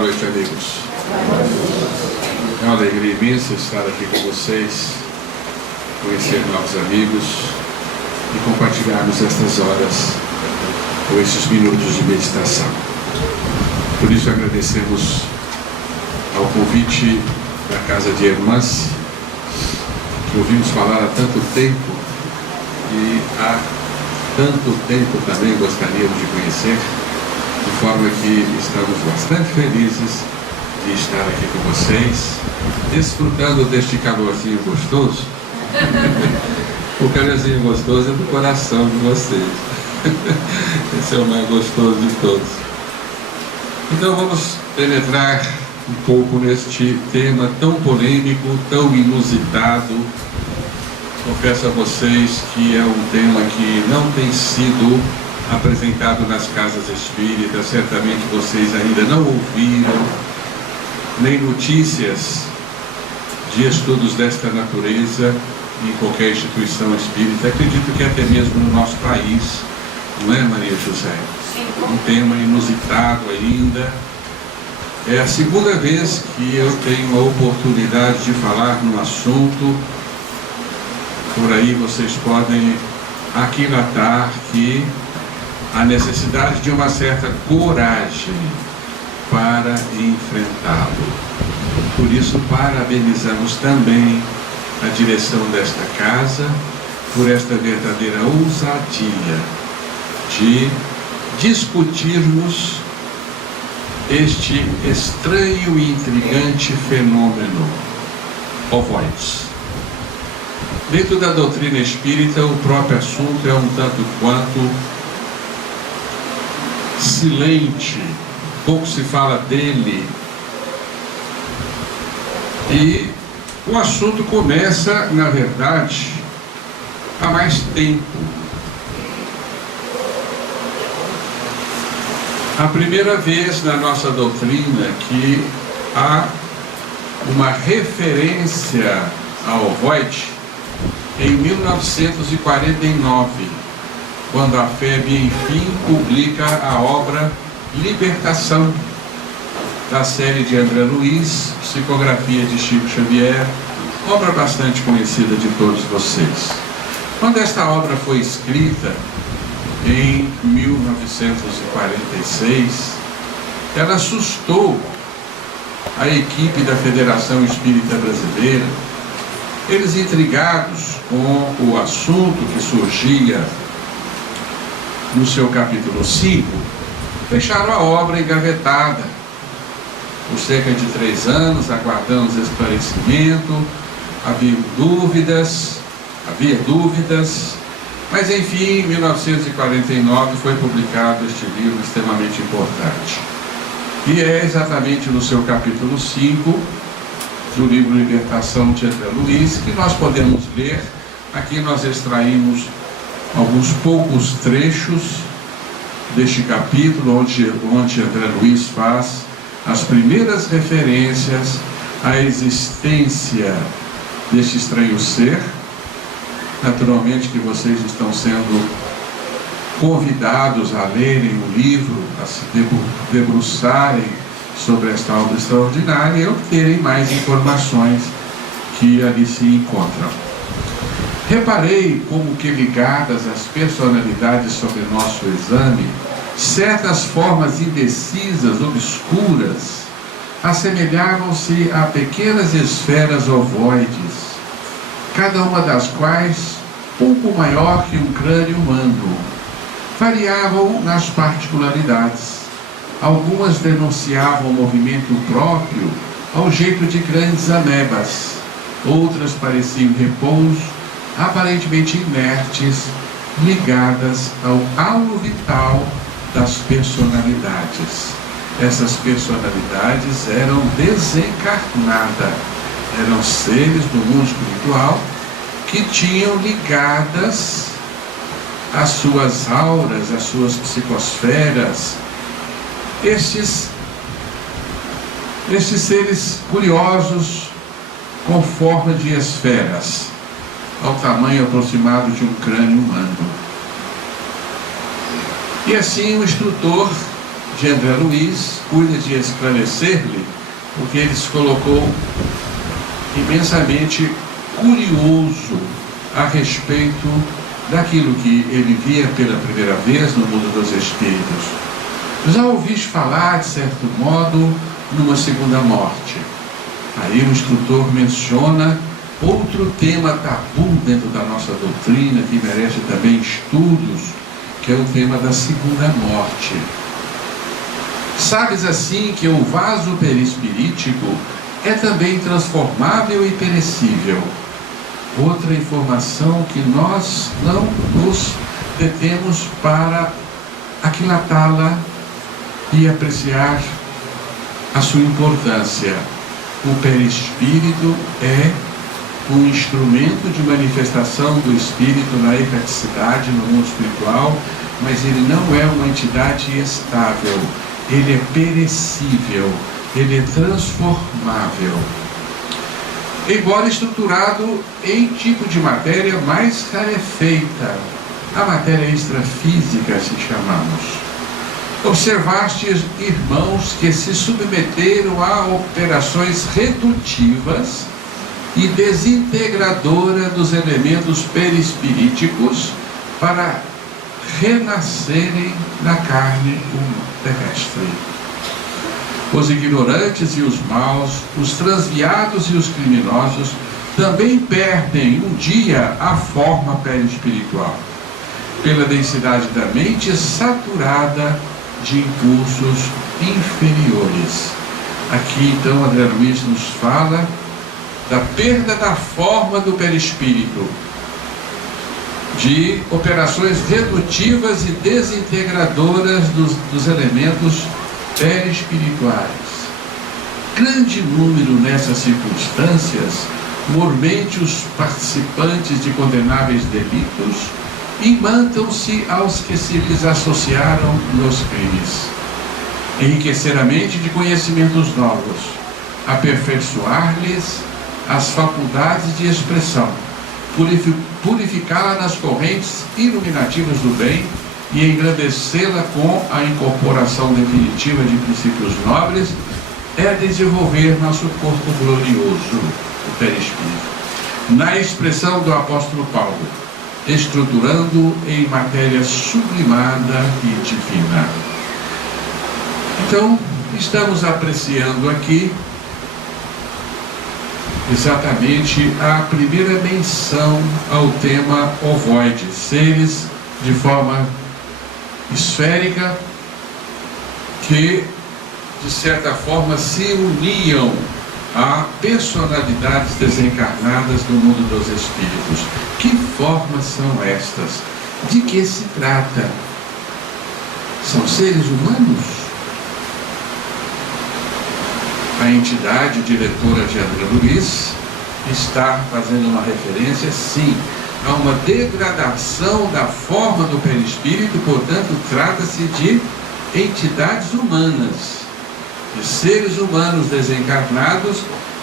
Boa noite, amigos. É uma alegria imensa estar aqui com vocês, conhecer novos amigos e compartilharmos estas horas ou esses minutos de meditação. Por isso agradecemos ao convite da Casa de Irmãs, que ouvimos falar há tanto tempo e há tanto tempo também gostaríamos de conhecer, de forma que estamos bastante felizes de estar aqui com vocês, desfrutando deste calorzinho gostoso. O calorzinho gostoso é do coração de vocês. Esse é o mais gostoso de todos. Então vamos penetrar um pouco neste tema tão polêmico, tão inusitado. Confesso a vocês que é um tema que não tem sido apresentado nas casas espíritas. Certamente vocês ainda não ouviram nem notícias de estudos desta natureza em qualquer instituição espírita. Acredito que até mesmo no nosso país, não é, Maria José? Sim. Um tema inusitado ainda. É a segunda vez que eu tenho a oportunidade de falar no assunto. Por aí vocês podem aquilatar que a necessidade de uma certa coragem para enfrentá-lo. Por isso, parabenizamos também a direção desta casa por esta verdadeira ousadia de discutirmos este estranho e intrigante fenômeno ovoides. Dentro da doutrina espírita, o próprio assunto é um tanto quanto silente, pouco se fala dele, e o assunto começa, na verdade, há mais tempo. A primeira vez na nossa doutrina que há uma referência ao ovoide em 1949, quando a FEB, enfim, publica a obra Libertação, da série de André Luiz, psicografia de Chico Xavier, obra bastante conhecida de todos vocês. Quando esta obra foi escrita, em 1946, ela assustou a equipe da Federação Espírita Brasileira. Eles, intrigados com o assunto que surgia no seu capítulo 5, deixaram a obra engavetada. Por cerca de 3 anos, aguardamos esclarecimento, havia dúvidas, mas enfim, em 1949 foi publicado este livro extremamente importante. E é exatamente no seu capítulo 5, do livro Libertação de André Luiz, que nós podemos ler. Aqui nós extraímos alguns poucos trechos deste capítulo, onde André Luiz faz as primeiras referências à existência deste estranho ser. Naturalmente que vocês estão sendo convidados a lerem o livro, a se debruçarem sobre esta obra extraordinária e obterem mais informações que ali se encontram. Reparei como que, ligadas às personalidades sobre nosso exame, certas formas indecisas, obscuras, assemelhavam-se a pequenas esferas ovoides, cada uma das quais pouco maior que um crânio humano. Variavam nas particularidades. Algumas denunciavam movimento próprio ao jeito de grandes amebas. Outras pareciam em repouso, aparentemente inertes, ligadas ao halo vital das personalidades. Essas personalidades eram desencarnadas, eram seres do mundo espiritual que tinham ligadas as suas auras, as suas psicosferas, estes seres curiosos com forma de esferas, ao tamanho aproximado de um crânio humano. E assim o instrutor de André Luiz, cuida de esclarecer-lhe, porque ele se colocou imensamente curioso a respeito daquilo que ele via pela primeira vez no mundo dos espíritos. Já ouviste falar, de certo modo, numa segunda morte. Aí o instrutor menciona outro tema tabu dentro da nossa doutrina, que merece também estudos, que é o tema da segunda morte. Sabes assim que o vaso perispirítico é também transformável e perecível. Outra informação que nós não nos detemos para aquilatá-la e apreciar a sua importância. O perispírito é um instrumento de manifestação do espírito na erraticidade, no mundo espiritual, mas ele não é uma entidade estável, ele é perecível, ele é transformável. Embora estruturado em tipo de matéria mais rarefeita, a matéria extrafísica, se chamamos. Observastes, irmãos, que se submeteram a operações redutivas e desintegradoras dos elementos perispiríticos para renascerem na carne terrestre. Os ignorantes e os maus, os transviados e os criminosos também perdem um dia a forma perispiritual, pela densidade da mente saturada de impulsos inferiores. Aqui então André Luiz nos fala da perda da forma do perispírito, de operações redutivas e desintegradoras dos elementos perispirituais. Grande número nessas circunstâncias, mormente os participantes de condenáveis delitos, imantam-se aos que se lhes associaram nos crimes, enriquecer a mente de conhecimentos novos, aperfeiçoar-lhes as faculdades de expressão, purificá-la nas correntes iluminativas do bem e engrandecê-la com a incorporação definitiva de princípios nobres, é desenvolver nosso corpo glorioso, o perispírito, na expressão do apóstolo Paulo, estruturando em matéria sublimada e divina. Então, estamos apreciando aqui exatamente a primeira menção ao tema ovoide, seres de forma esférica que, de certa forma, se uniam a personalidades desencarnadas do mundo dos espíritos. Que formas são estas? De que se trata? São seres humanos? A entidade diretora de André Luiz está fazendo uma referência, sim, a uma degradação da forma do perispírito, portanto, trata-se de entidades humanas, de seres humanos desencarnados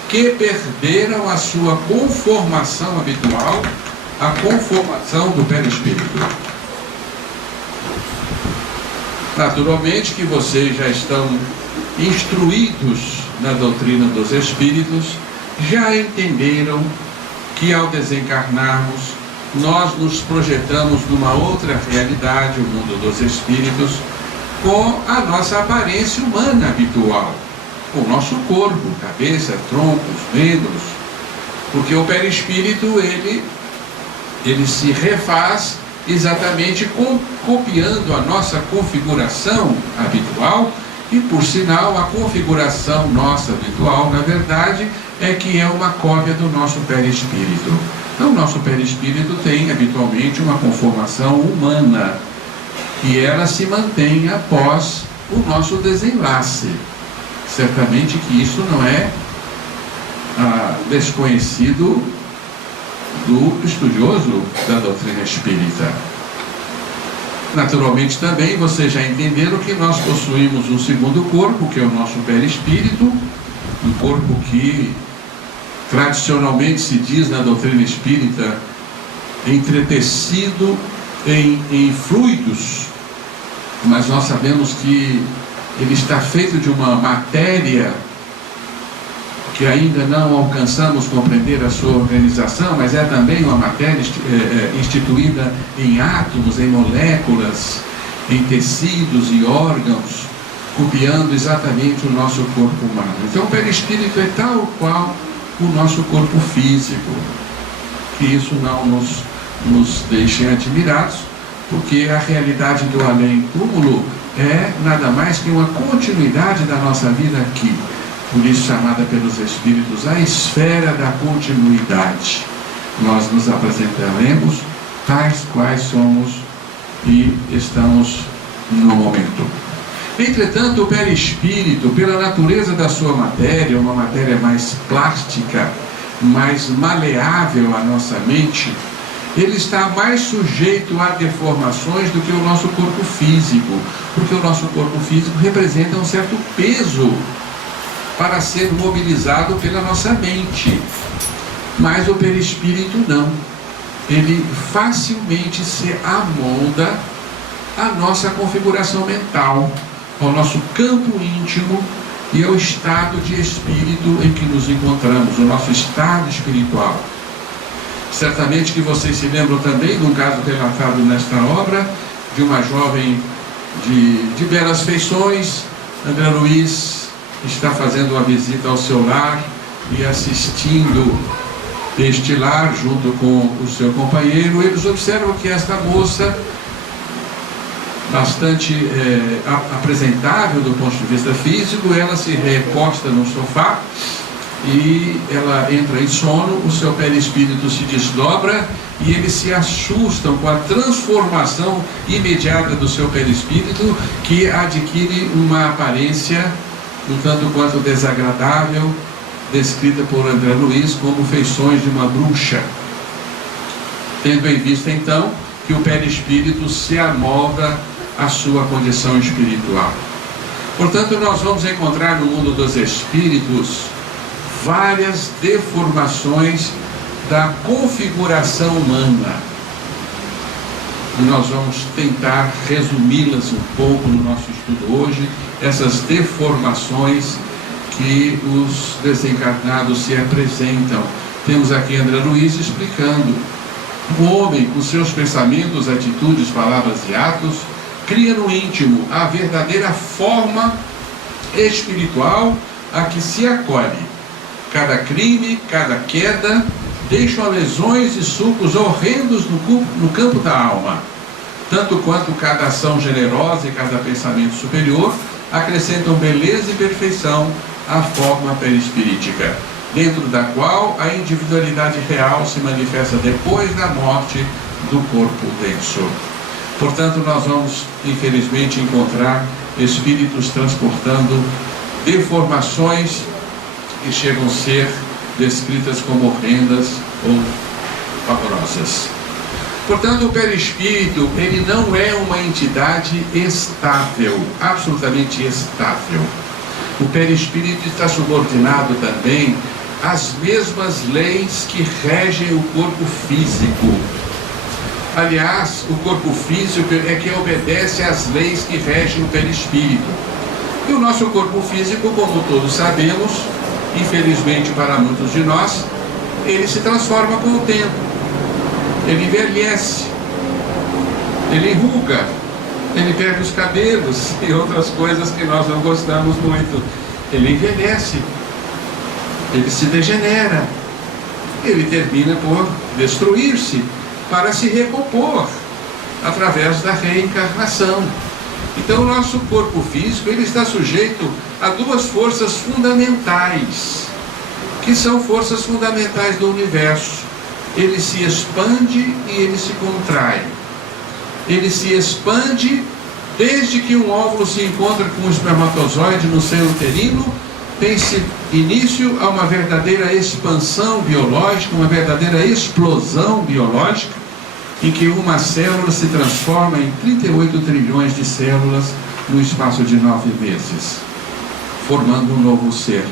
que perderam a sua conformação habitual, a conformação do perispírito. Naturalmente que vocês já estão instruídos na doutrina dos espíritos, já entenderam que ao desencarnarmos, nós nos projetamos numa outra realidade, o mundo dos espíritos, com a nossa aparência humana habitual, com o nosso corpo, cabeça, troncos, membros, porque o perispírito, ele se refaz exatamente copiando a nossa configuração habitual, e por sinal, a configuração nossa habitual, na verdade, é que é uma cópia do nosso perispírito. Então, o nosso perispírito tem habitualmente uma conformação humana, e ela se mantém após o nosso desenlace. Certamente que isso não é desconhecido do estudioso da doutrina espírita. Naturalmente também vocês já entenderam que nós possuímos um segundo corpo, que é o nosso perispírito, um corpo que tradicionalmente se diz na doutrina espírita entretecido em fluidos, mas nós sabemos que ele está feito de uma matéria que ainda não alcançamos compreender a sua organização, mas é também uma matéria instituída em átomos, em moléculas, em tecidos e órgãos, copiando exatamente o nosso corpo humano. Então o perispírito é tal qual o nosso corpo físico, que isso não nos deixe admirados, porque a realidade do além-túmulo é nada mais que uma continuidade da nossa vida aqui, por isso chamada pelos Espíritos a esfera da continuidade. Nós nos apresentaremos tais quais somos e estamos no momento. Entretanto, o perispírito, pela natureza da sua matéria, uma matéria mais plástica, mais maleável à nossa mente, ele está mais sujeito a deformações do que o nosso corpo físico, porque o nosso corpo físico representa um certo peso para ser mobilizado pela nossa mente. Mas o perispírito não. Ele facilmente se amolda à nossa configuração mental, ao nosso campo íntimo e ao estado de espírito em que nos encontramos, o nosso estado espiritual. Certamente que vocês se lembram também de um caso relatado nesta obra, de uma jovem de belas feições. André Luiz está fazendo uma visita ao seu lar e assistindo este lar junto com o seu companheiro. Eles observam que esta moça, bastante apresentável do ponto de vista físico, ela se reposta no sofá e ela entra em sono, o seu perispírito se desdobra e eles se assustam com a transformação imediata do seu perispírito, que adquire uma aparência um tanto quanto desagradável, descrita por André Luiz como feições de uma bruxa, tendo em vista então que o perispírito se amolda à sua condição espiritual. Portanto, nós vamos encontrar no mundo dos espíritos várias deformações da configuração humana. E nós vamos tentar resumi-las um pouco no nosso estudo hoje, essas deformações que os desencarnados se apresentam. Temos aqui André Luiz explicando: o homem, com seus pensamentos, atitudes, palavras e atos, cria no íntimo a verdadeira forma espiritual a que se acolhe. Cada crime, cada queda deixam lesões e sulcos horrendos no campo da alma, tanto quanto cada ação generosa e cada pensamento superior acrescentam beleza e perfeição à forma perispirítica, dentro da qual a individualidade real se manifesta depois da morte do corpo denso. Portanto, nós vamos, infelizmente, encontrar espíritos transportando deformações que chegam a ser descritas como horrendas ou pavorosas. Portanto, o perispírito, ele não é uma entidade estável, absolutamente estável. O perispírito está subordinado também às mesmas leis que regem o corpo físico. Aliás, o corpo físico é que obedece às leis que regem o perispírito. E o nosso corpo físico, como todos sabemos, infelizmente para muitos de nós, ele se transforma com o tempo, ele envelhece, ele enruga, ele perde os cabelos e outras coisas que nós não gostamos muito. Ele envelhece, ele se degenera, ele termina por destruir-se para se recompor através da reencarnação. Então o nosso corpo físico, ele está sujeito a duas forças fundamentais, que são forças fundamentais do universo. Ele se expande e ele se contrai. Ele se expande desde que um óvulo se encontra com um espermatozoide no seio uterino, tem-se início a uma verdadeira expansão biológica, uma verdadeira explosão biológica, em que uma célula se transforma em 38 trilhões de células no espaço de 9 meses, formando um novo ser.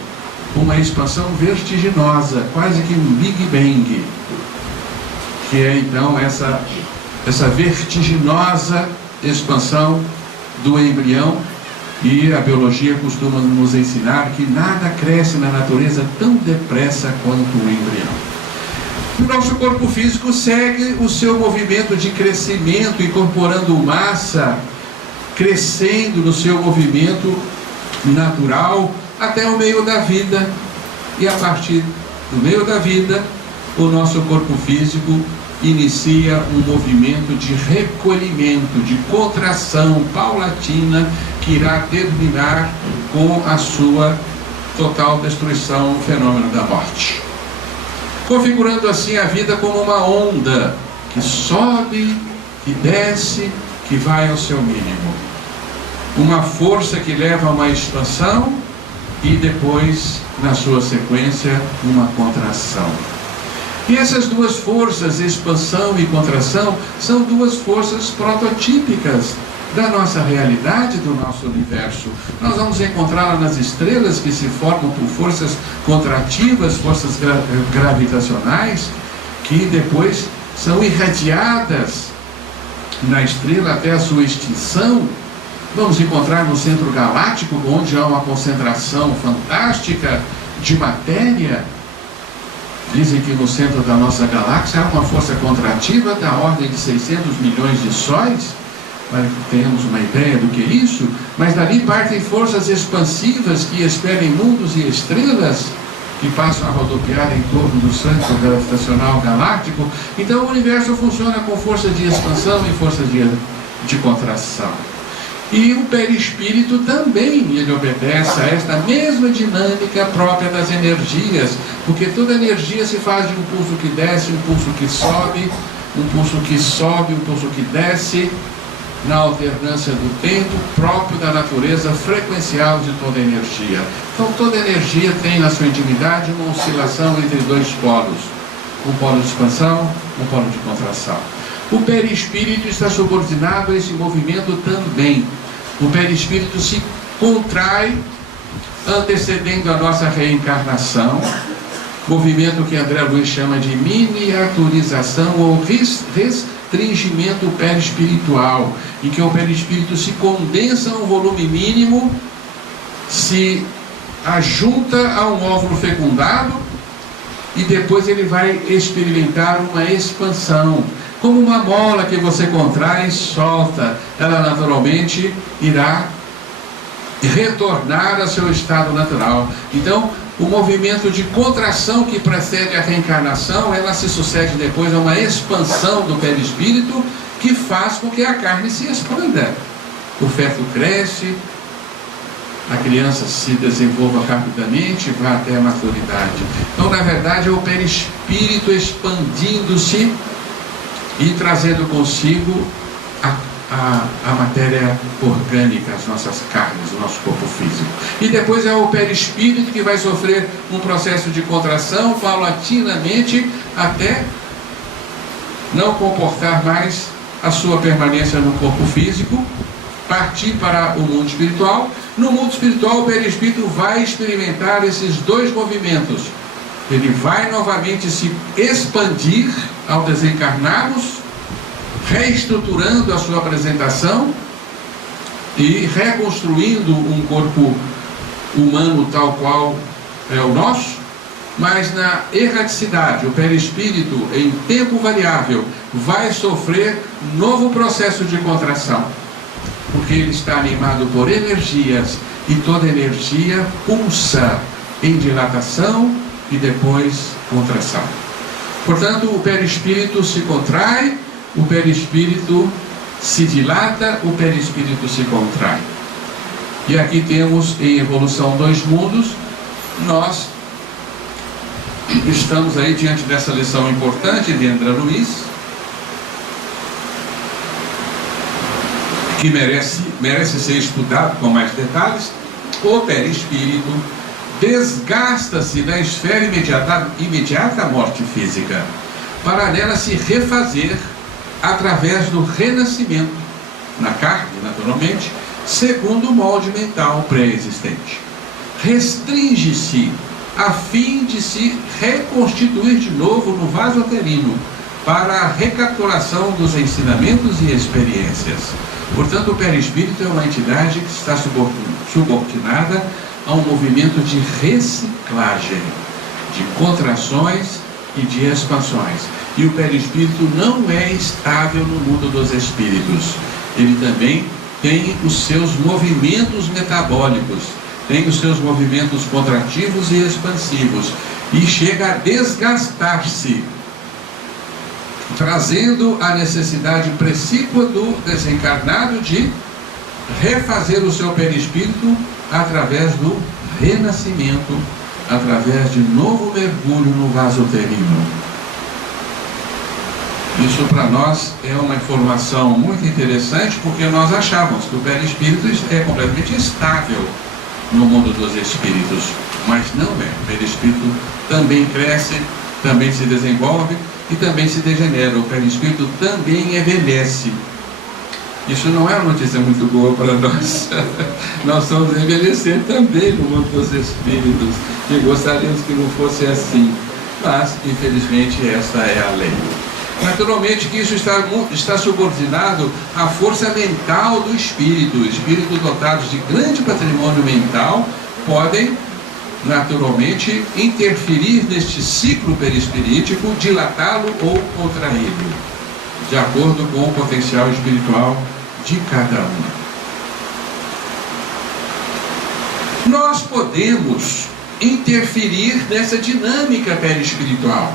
Uma expansão vertiginosa, quase que um Big Bang, que é então essa vertiginosa expansão do embrião E a biologia costuma nos ensinar que nada cresce na natureza tão depressa quanto o embrião. O nosso corpo físico segue o seu movimento de crescimento, incorporando massa, crescendo no seu movimento natural até o meio da vida. E a partir do meio da vida, o nosso corpo físico inicia um movimento de recolhimento, de contração paulatina, que irá terminar com a sua total destruição, o fenômeno da morte. Configurando assim a vida como uma onda que sobe, que desce, que vai ao seu mínimo. Uma força que leva a uma expansão e depois, na sua sequência, uma contração. E essas duas forças, expansão e contração, são duas forças prototípicas da nossa realidade, do nosso universo. Nós vamos encontrá-la nas estrelas, que se formam por forças contrativas, forças gravitacionais, que depois são irradiadas na estrela até a sua extinção. Vamos encontrar no centro galáctico, onde há uma concentração fantástica de matéria. Dizem que no centro da nossa galáxia há uma força contrativa da ordem de 600 milhões de sóis, para que tenhamos uma ideia do que é isso. Mas dali partem forças expansivas que expelem mundos e estrelas, que passam a rodopiar em torno do centro gravitacional galáctico. Então o universo funciona com força de expansão e força de contração. E o perispírito também, ele obedece a esta mesma dinâmica própria das energias, porque toda energia se faz de um pulso que desce, um pulso que sobe, um pulso que sobe, um pulso que desce, na alternância do tempo próprio da natureza frequencial de toda energia. Então toda energia tem na sua intimidade uma oscilação entre dois polos, um polo de expansão, um polo de contração. O perispírito está subordinado a esse movimento também. O perispírito se contrai antecedendo a nossa reencarnação, movimento que André Luiz chama de miniaturização ou restringimento perispiritual, em que o perispírito se condensa a um volume mínimo, se ajunta a um óvulo fecundado e depois ele vai experimentar uma expansão. Como uma mola que você contrai e solta, ela naturalmente irá retornar ao seu estado natural. Então, o movimento de contração que precede a reencarnação, ela se sucede depois a uma expansão do perispírito que faz com que a carne se expanda. O feto cresce, a criança se desenvolva rapidamente, vá até a maturidade. Então, na verdade, é o perispírito expandindo-se e trazendo consigo a matéria orgânica, as nossas carnes, o nosso corpo físico. E depois é o perispírito que vai sofrer um processo de contração paulatinamente até não comportar mais a sua permanência no corpo físico, partir para o mundo espiritual. No mundo espiritual, o perispírito vai experimentar esses dois movimentos. Ele vai novamente se expandir ao desencarnarmos, reestruturando a sua apresentação e reconstruindo um corpo humano tal qual é o nosso, mas na erraticidade. O perispírito, em tempo variável, vai sofrer novo processo de contração, porque ele está animado por energias, e toda energia pulsa em dilatação e depois contração. Portanto, o perispírito se contrai, o perispírito se dilata, o perispírito se contrai. E aqui temos em Evolução Dois Mundos, nós estamos aí diante dessa lição importante de André Luiz, que merece ser estudado com mais detalhes. O perispírito desgasta-se na esfera imediata à morte física, para nela se refazer através do renascimento, na carne, naturalmente, segundo o molde mental pré-existente. Restringe-se a fim de se reconstituir de novo no vaso uterino, para a recapitulação dos ensinamentos e experiências. Portanto, o perispírito é uma entidade que está subordinada a um movimento de reciclagem, de contrações e de expansões. E o perispírito não é estável no mundo dos espíritos. Ele também tem os seus movimentos metabólicos, tem os seus movimentos contrativos e expansivos, e chega a desgastar-se, trazendo a necessidade precípua do desencarnado de refazer o seu perispírito através do renascimento, através de novo mergulho no vaso uterino. Isso para nós é uma informação muito interessante, porque nós achávamos que o perispírito é completamente estável no mundo dos espíritos, mas não é. O perispírito também cresce, também se desenvolve e também se degenera. O perispírito também envelhece. Isso não é uma notícia muito boa para nós. Nós vamos envelhecer também no mundo dos espíritos, e gostaríamos que não fosse assim, mas infelizmente esta é a lei. Naturalmente que isso está subordinado à força mental do espírito. Espíritos dotados de grande patrimônio mental podem naturalmente interferir neste ciclo perispirítico, dilatá-lo ou contraí-lo, de acordo com o potencial espiritual de cada um. Nós podemos interferir nessa dinâmica perispiritual.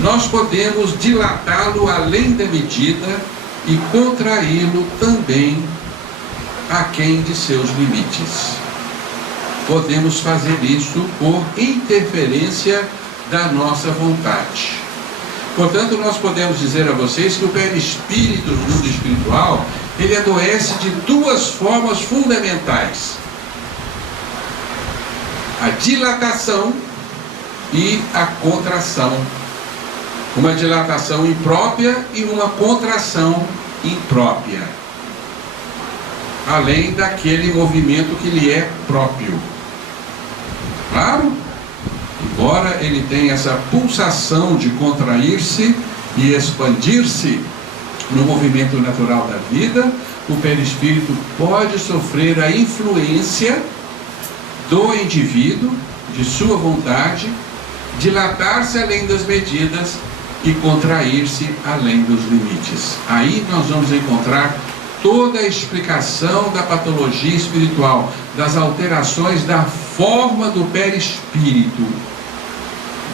Nós podemos dilatá-lo além da medida e contraí-lo também aquém de seus limites. Podemos fazer isso por interferência da nossa vontade. Portanto, nós podemos dizer a vocês que o perispírito no mundo espiritual, ele adoece de duas formas fundamentais: a dilatação e a contração. Uma dilatação imprópria e uma contração imprópria, além daquele movimento que lhe é próprio. Claro, embora ele tenha essa pulsação de contrair-se e expandir-se no movimento natural da vida, o perispírito pode sofrer a influência do indivíduo, de sua vontade, dilatar-se além das medidas e contrair-se além dos limites. Aí nós vamos encontrar toda a explicação da patologia espiritual, das alterações da forma do perispírito.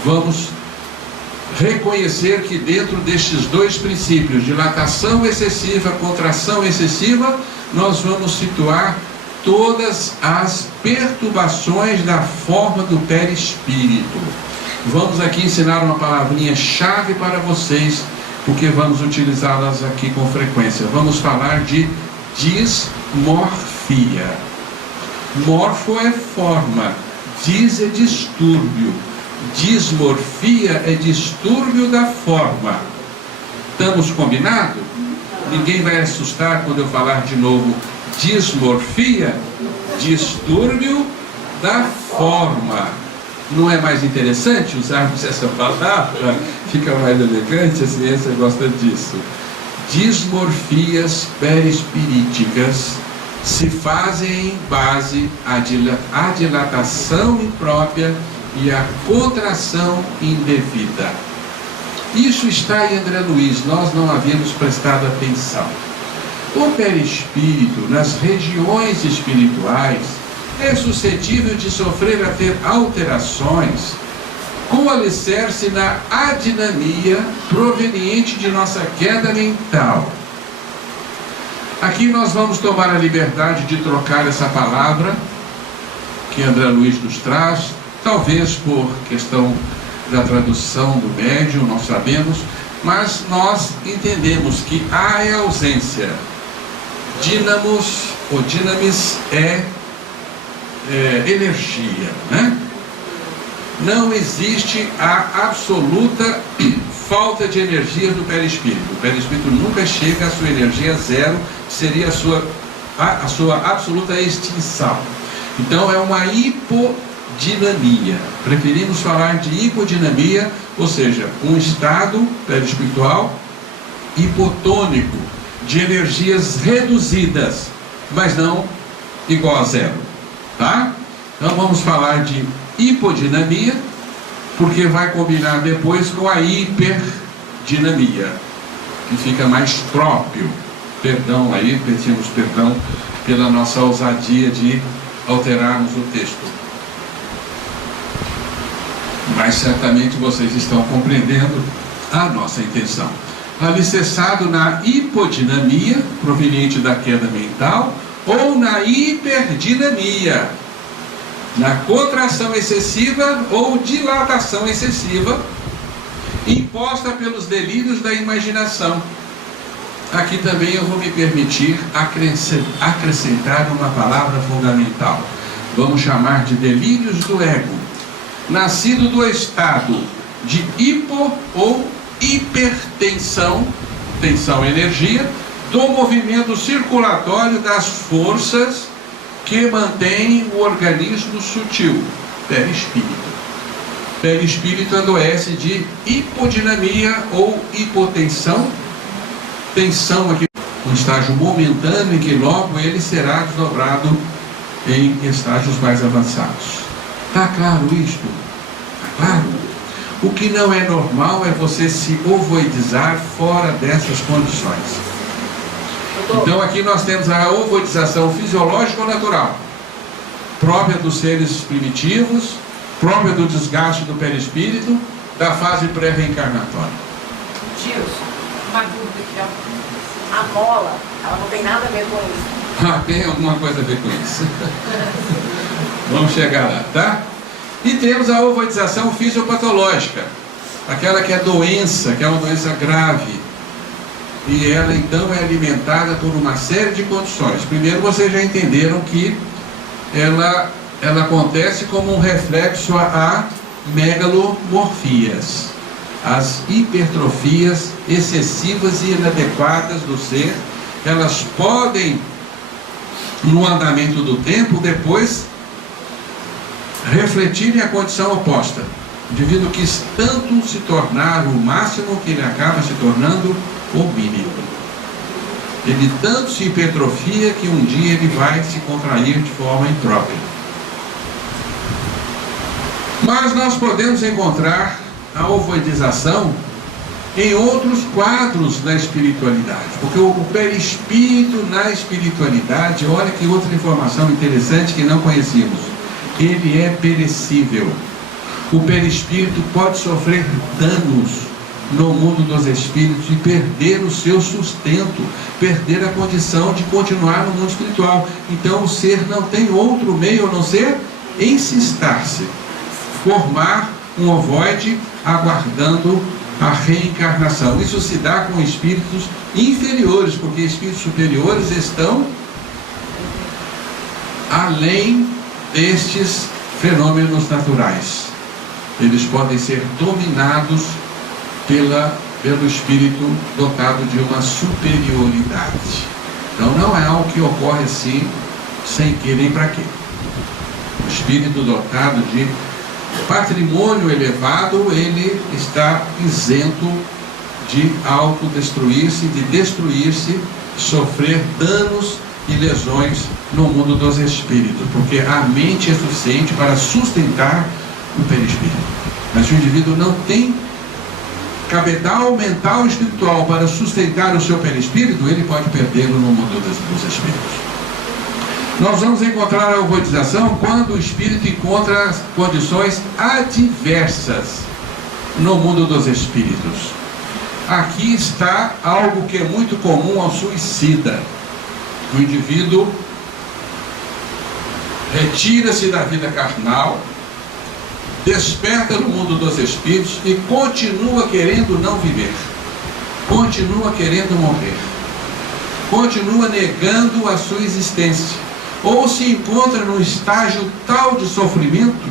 Vamos reconhecer que dentro destes dois princípios, dilatação excessiva, contração excessiva, nós vamos situar todas as perturbações da forma do perispírito. Vamos aqui ensinar uma palavrinha-chave para vocês, porque vamos utilizá-las aqui com frequência. Vamos falar de dismorfia. Morfo é forma, dis é distúrbio, dismorfia é distúrbio da forma. Estamos combinados? Ninguém vai assustar quando eu falar de novo dismorfia, distúrbio da forma. Não é mais interessante usarmos essa palavra? Fica mais elegante, a ciência gosta disso. Dismorfias perispiríticas se fazem em base à dilatação imprópria e à contração indevida. Isso está em André Luiz, nós não havíamos prestado atenção. O perispírito, nas regiões espirituais, é suscetível de sofrer a ter alterações com alicerce na adinamia proveniente de nossa queda mental. Aqui nós vamos tomar a liberdade de trocar essa palavra que André Luiz nos traz, talvez por questão da tradução do médium, não sabemos, mas nós entendemos que A é ausência, dínamos ou dinamis é energia, né? Não existe a absoluta falta de energia do perispírito. O perispírito nunca chega à sua energia zero, seria a sua absoluta extinção. Então é uma hipodinamia. Preferimos falar de hipodinamia, ou seja, um estado perispiritual hipotônico, de energias reduzidas, mas não igual a zero, tá? Então vamos falar de hipodinamia, porque vai combinar depois com a hiperdinamia, que fica mais próprio. Perdão aí, pedimos perdão pela nossa ousadia de alterarmos o texto. Mas certamente vocês estão compreendendo a nossa intenção. Alicerçado na hipodinamia, proveniente da queda mental, ou na hiperdinamia, na contração excessiva ou dilatação excessiva, imposta pelos delírios da imaginação. Aqui também eu vou me permitir acrescentar uma palavra fundamental. Vamos chamar de delírios do ego, nascido do estado de hipo ou hipertensão, tensão energia, do movimento circulatório das forças que mantêm o organismo sutil, perispírito. Perispírito adoece de hipodinamia ou hipotensão, tensão aqui, um estágio momentâneo em que logo ele será desdobrado em estágios mais avançados. Está claro isto? Está claro? O que não é normal é você se ovoidizar fora dessas condições. Então aqui nós temos a ovoidização fisiológica ou natural, própria dos seres primitivos, própria do desgaste do perispírito, da fase pré-reencarnatória. Gilson, uma dúvida aqui, ó. A mola, ela não tem nada a ver com isso. Tem alguma coisa a ver com isso. Vamos chegar lá, tá? E temos a ovoidização fisiopatológica, aquela que é doença, que é uma doença grave. E ela então é alimentada por uma série de condições. Primeiro, vocês já entenderam que ela acontece como um reflexo a megalomorfias, as hipertrofias excessivas e inadequadas do ser. Elas podem, no andamento do tempo, depois refletirem a condição oposta. O indivíduo quis tanto se tornar o máximo que ele acaba se tornando o mínimo. Ele tanto se hipertrofia que um dia ele vai se contrair de forma imprópria. Mas nós podemos encontrar a ovoidização em outros quadros da espiritualidade, porque o perispírito na espiritualidade, olha que outra informação interessante que não conhecíamos, ele é perecível. O perispírito pode sofrer danos no mundo dos espíritos e perder o seu sustento, perder a condição de continuar no mundo espiritual. Então o ser não tem outro meio a não ser encistar-se, formar um ovoide aguardando a reencarnação. Isso se dá com espíritos inferiores, porque espíritos superiores estão além destes fenômenos naturais. Eles podem ser dominados pelo espírito dotado de uma superioridade. Então não é algo que ocorre assim, sem que nem para quê. O espírito dotado de patrimônio elevado, ele está isento de autodestruir-se, de destruir-se, sofrer danos e lesões no mundo dos espíritos, porque a mente é suficiente para sustentar o perispírito. Mas se o indivíduo não tem cabedal mental e espiritual para sustentar o seu perispírito, ele pode perdê-lo no mundo dos espíritos. Nós vamos encontrar a ovoidização quando o espírito encontra condições adversas no mundo dos espíritos. Aqui está algo que é muito comum ao suicida. O indivíduo retira-se da vida carnal, desperta no mundo dos espíritos e continua querendo não viver, continua querendo morrer, continua negando a sua existência, ou se encontra num estágio tal de sofrimento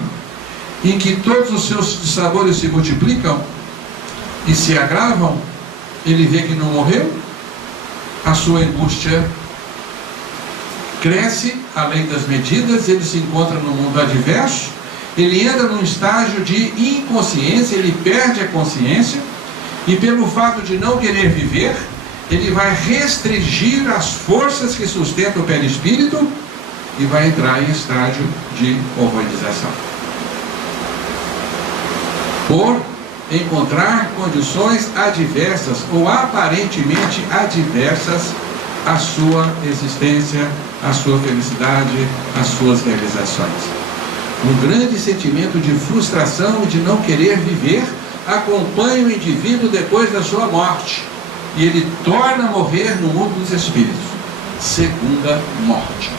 em que todos os seus dissabores se multiplicam e se agravam. Ele vê que não morreu, a sua angústia cresce além das medidas, ele se encontra no mundo adverso, ele entra num estágio de inconsciência, ele perde a consciência, e pelo fato de não querer viver, ele vai restringir as forças que sustentam o perispírito e vai entrar em estágio de ovoidização. Por encontrar condições adversas ou aparentemente adversas à sua existência, à sua felicidade, às suas realizações. Um grande sentimento de frustração e de não querer viver acompanha o indivíduo depois da sua morte, e ele torna a morrer no mundo dos espíritos, segunda morte.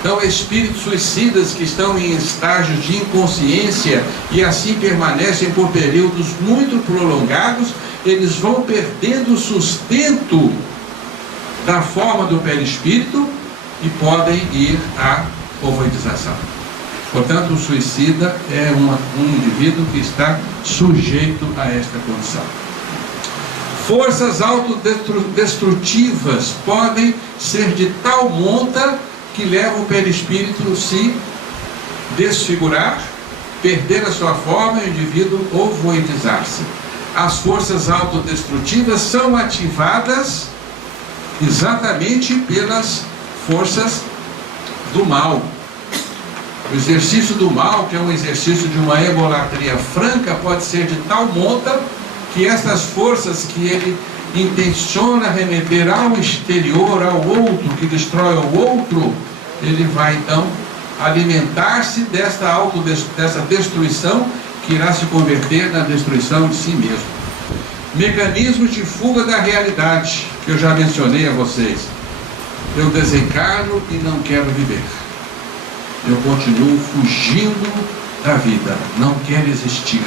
Então, espíritos suicidas que estão em estágios de inconsciência e assim permanecem por períodos muito prolongados, eles vão perdendo o sustento da forma do perispírito e podem ir à ovoidização. Portanto, o suicida é um indivíduo que está sujeito a esta condição. Forças autodestrutivas podem ser de tal monta que levam o perispírito a se desfigurar, perder a sua forma e o indivíduo ovoidizar-se. As forças autodestrutivas são ativadas exatamente pelas forças do mal. O exercício do mal, que é um exercício de uma egolatria franca, pode ser de tal monta que estas forças que ele intenciona remeter ao exterior, ao outro, que destrói o outro, ele vai então alimentar-se dessa destruição, que irá se converter na destruição de si mesmo. Mecanismos de fuga da realidade, que eu já mencionei a vocês. Eu desencarno e não quero viver. Eu continuo fugindo da vida, não quero existir.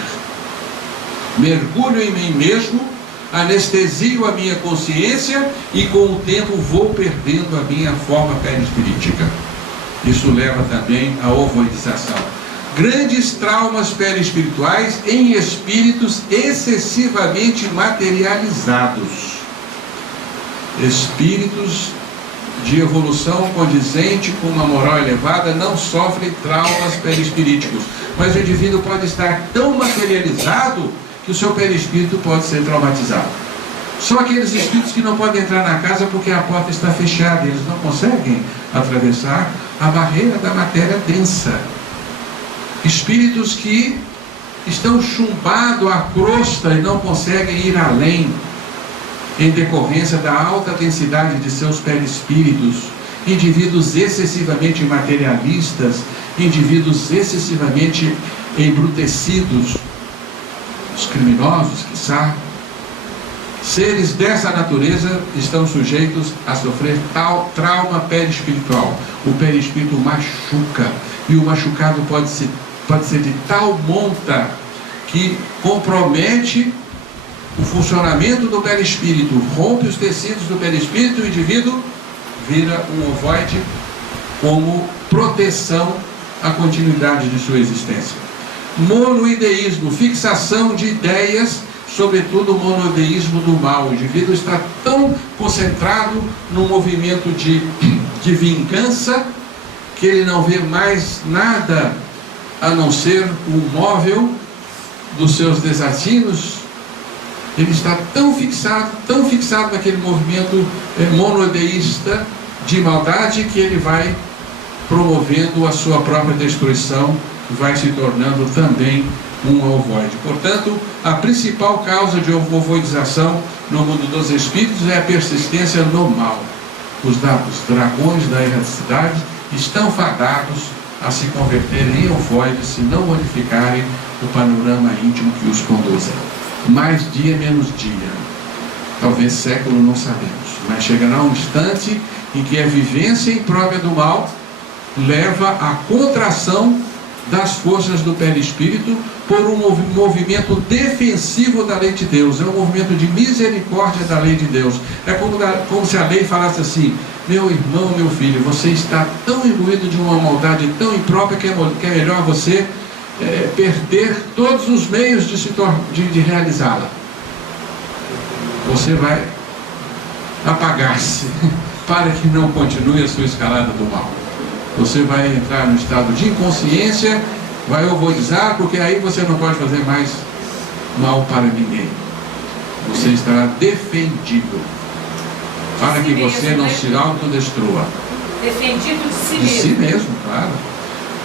Mergulho em mim mesmo, anestesio a minha consciência e com o tempo vou perdendo a minha forma perispirítica. Isso leva também à ovoidização. Grandes traumas perispirituais em espíritos excessivamente materializados. Espíritos de evolução condizente com uma moral elevada não sofrem traumas perispiríticos, mas o indivíduo pode estar tão materializado que o seu perispírito pode ser traumatizado. São aqueles espíritos que não podem entrar na casa porque a porta está fechada, eles não conseguem atravessar a barreira da matéria densa. Espíritos que estão chumbados à crosta e não conseguem ir além, em decorrência da alta densidade de seus perispíritos. Indivíduos excessivamente materialistas, indivíduos excessivamente embrutecidos, os criminosos, quiçá. Seres dessa natureza estão sujeitos a sofrer tal trauma perispiritual. O perispírito machuca, e o machucado pode ser de tal monta que compromete o funcionamento do perispírito, rompe os tecidos do perispírito e o indivíduo vira um ovoide como proteção à continuidade de sua existência. Monoideísmo, fixação de ideias, sobretudo o monoideísmo do mal. O indivíduo está tão concentrado no movimento de vingança que ele não vê mais nada a não ser o móvel dos seus desatinos. Ele está tão fixado naquele movimento monodeísta de maldade que ele vai promovendo a sua própria destruição, vai se tornando também um ovoide. Portanto, a principal causa de ovoidização no mundo dos espíritos é a persistência no mal. Os dragões da erraticidade estão fadados a se converterem em ovoides se não modificarem o panorama íntimo que os conduzem. Mais dia, menos dia. Talvez século, não sabemos. Mas chegará um instante em que a vivência imprópria do mal leva à contração das forças do perispírito por um movimento defensivo da lei de Deus. É um movimento de misericórdia da lei de Deus. É como se a lei falasse assim: meu irmão, meu filho, você está tão imbuído de uma maldade tão imprópria que é melhor você perder todos os meios de realizá-la. Você vai apagar-se para que não continue a sua escalada do mal. Você vai entrar no estado de inconsciência, vai ovoidizar, porque aí você não pode fazer mais mal para ninguém. Você estará defendido. para que você não se autodestrua. Defendido de si mesmo. De si mesmo, claro.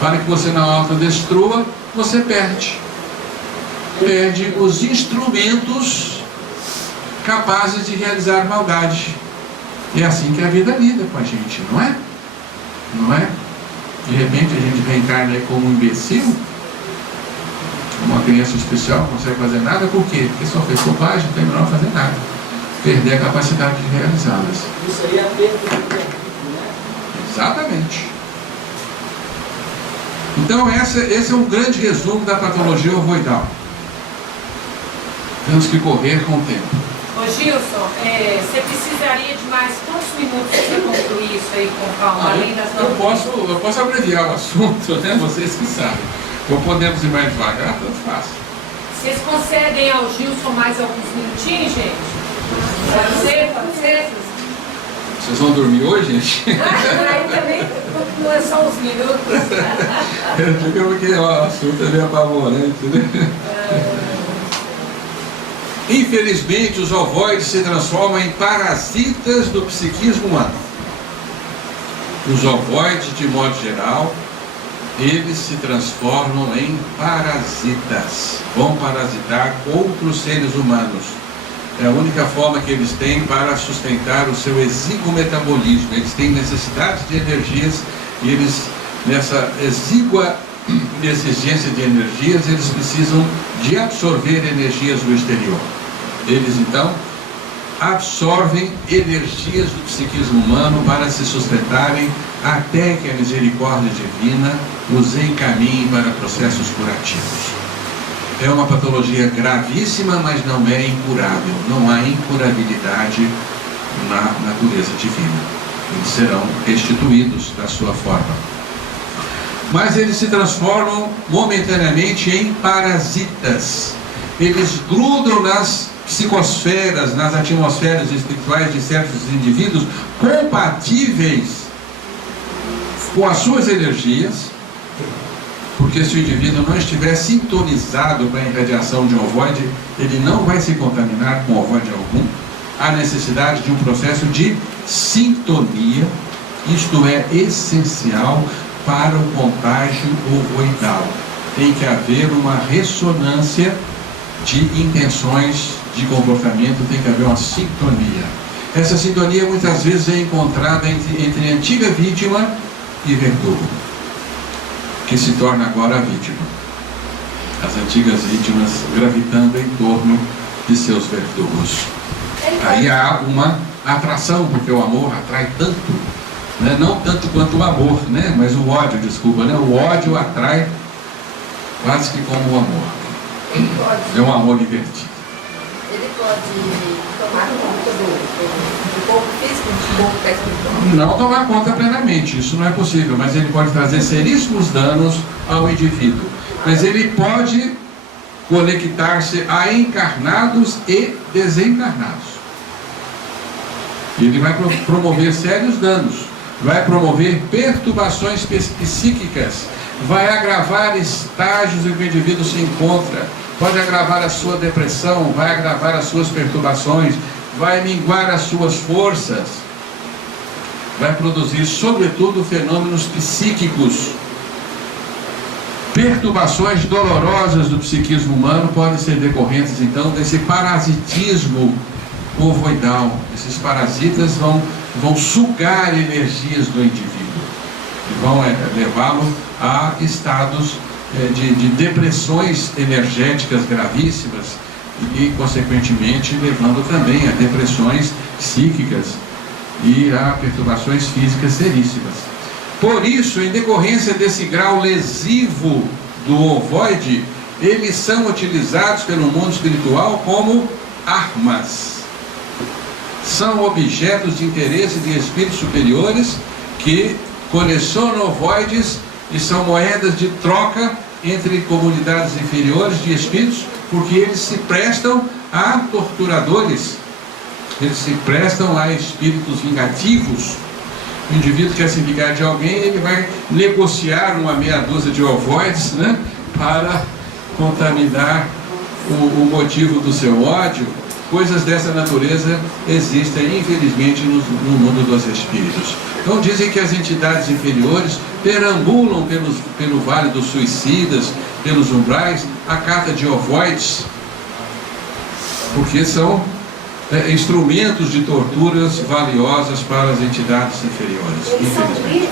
Para que você não autodestrua, você perde. Perde os instrumentos capazes de realizar maldade. É assim que a vida lida com a gente, não é? Não é? De repente a gente reencarna aí como um imbecil, uma criança especial, não consegue fazer nada, por quê? Porque só fez bobagem, não tem melhor fazer nada. Perder a capacidade de realizá-las. Isso aí é a perda do tempo, né? Exatamente. Então esse é um grande resumo da patologia ovoidal. Temos que correr com o tempo. Ô Gilson, você precisaria de mais quantos minutos para concluir isso aí com calma, além das notas? Eu posso abreviar o assunto, né? Vocês que sabem. Ou podemos ir mais devagar, tanto faz. Vocês concedem ao Gilson mais alguns minutinhos, gente? Pode ser? Pode ser? Vocês vão dormir hoje, gente? Aí também não é só uns minutos. Eu digo porque o assunto é meio apavorante, né? Infelizmente, os ovoides se transformam em parasitas do psiquismo humano. Os ovoides, de modo geral, eles se transformam em parasitas. Vão parasitar outros seres humanos. É a única forma que eles têm para sustentar o seu exíguo metabolismo. Eles têm necessidade de energias e eles, nessa exígua exigência de energias, eles precisam de absorver energias do exterior. Eles então absorvem energias do psiquismo humano para se sustentarem até que a misericórdia divina os encaminhe para processos curativos. É uma patologia gravíssima, mas não é incurável. Não há incurabilidade na natureza divina. Eles serão restituídos da sua forma. Mas eles se transformam momentaneamente em parasitas. Eles grudam nas psicosferas, nas atmosferas espirituais de certos indivíduos compatíveis com as suas energias, porque se o indivíduo não estiver sintonizado com a irradiação de um ovoide, ele não vai se contaminar com ovoide algum. Há necessidade de um processo de sintonia, isto é essencial para o contágio ovoidal. Tem que haver uma ressonância de intenções de comportamento, tem que haver uma sintonia. Essa sintonia muitas vezes é encontrada entre antiga vítima e verdugo, que se torna agora a vítima. As antigas vítimas gravitando em torno de seus verdugos. Aí há uma atração, porque o amor atrai tanto, né? Não tanto quanto o amor, né? Mas o ódio, desculpa, né? O ódio atrai quase que como o amor. É um amor invertido. Ele pode tomar conta do corpo físico, do corpo espiritual? Não tomar conta plenamente, isso não é possível, mas ele pode trazer seríssimos danos ao indivíduo. Mas ele pode conectar-se a encarnados e desencarnados. Ele vai promover sérios danos, vai promover perturbações psíquicas, vai agravar estágios em que o indivíduo se encontra, pode agravar a sua depressão, vai agravar as suas perturbações, vai minguar as suas forças, vai produzir, sobretudo, fenômenos psíquicos. Perturbações dolorosas do psiquismo humano podem ser decorrentes, então, desse parasitismo ovoidal. Esses parasitas vão sugar energias do indivíduo e vão levá-lo a estados de depressões energéticas gravíssimas e, consequentemente, levando também a depressões psíquicas e a perturbações físicas seríssimas. Por isso, em decorrência desse grau lesivo do ovoide, eles são utilizados pelo mundo espiritual como armas. São objetos de interesse de espíritos superiores que colecionam ovoides e são moedas de troca entre comunidades inferiores de espíritos, porque eles se prestam a torturadores, eles se prestam a espíritos vingativos. O indivíduo quer se vingar de alguém, ele vai negociar uma meia dúzia de ovoides, né, para contaminar o motivo do seu ódio. coisas dessa natureza existem, infelizmente, no mundo dos espíritos. Então dizem que as entidades inferiores perambulam pelo vale dos suicidas, pelos umbrais, a cata de ovoides, porque são instrumentos de torturas valiosas para as entidades inferiores. Eles são livres,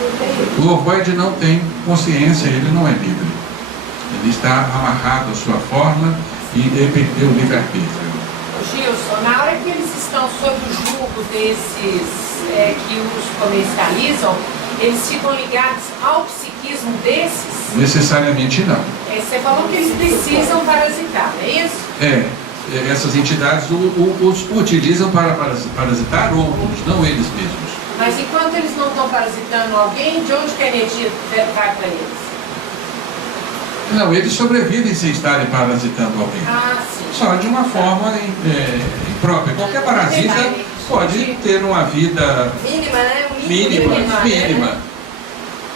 não tem. O ovoide não tem consciência, ele não é livre. Ele está amarrado à sua forma e perdeu o livre-arbítrio. Gilson, na hora que eles estão sob o jugo desses que os comercializam, eles ficam ligados ao psiquismo desses? Necessariamente não. Você falou que eles precisam parasitar, não é isso? Essas entidades os utilizam para parasitar outros, não eles mesmos. Mas enquanto eles não estão parasitando alguém, de onde que a energia vai para eles? Não, eles sobrevivem sem estarem parasitando alguém. Ah, sim. Só de uma forma imprópria. Qualquer parasita pode ter uma vida Mínima, né? mínima.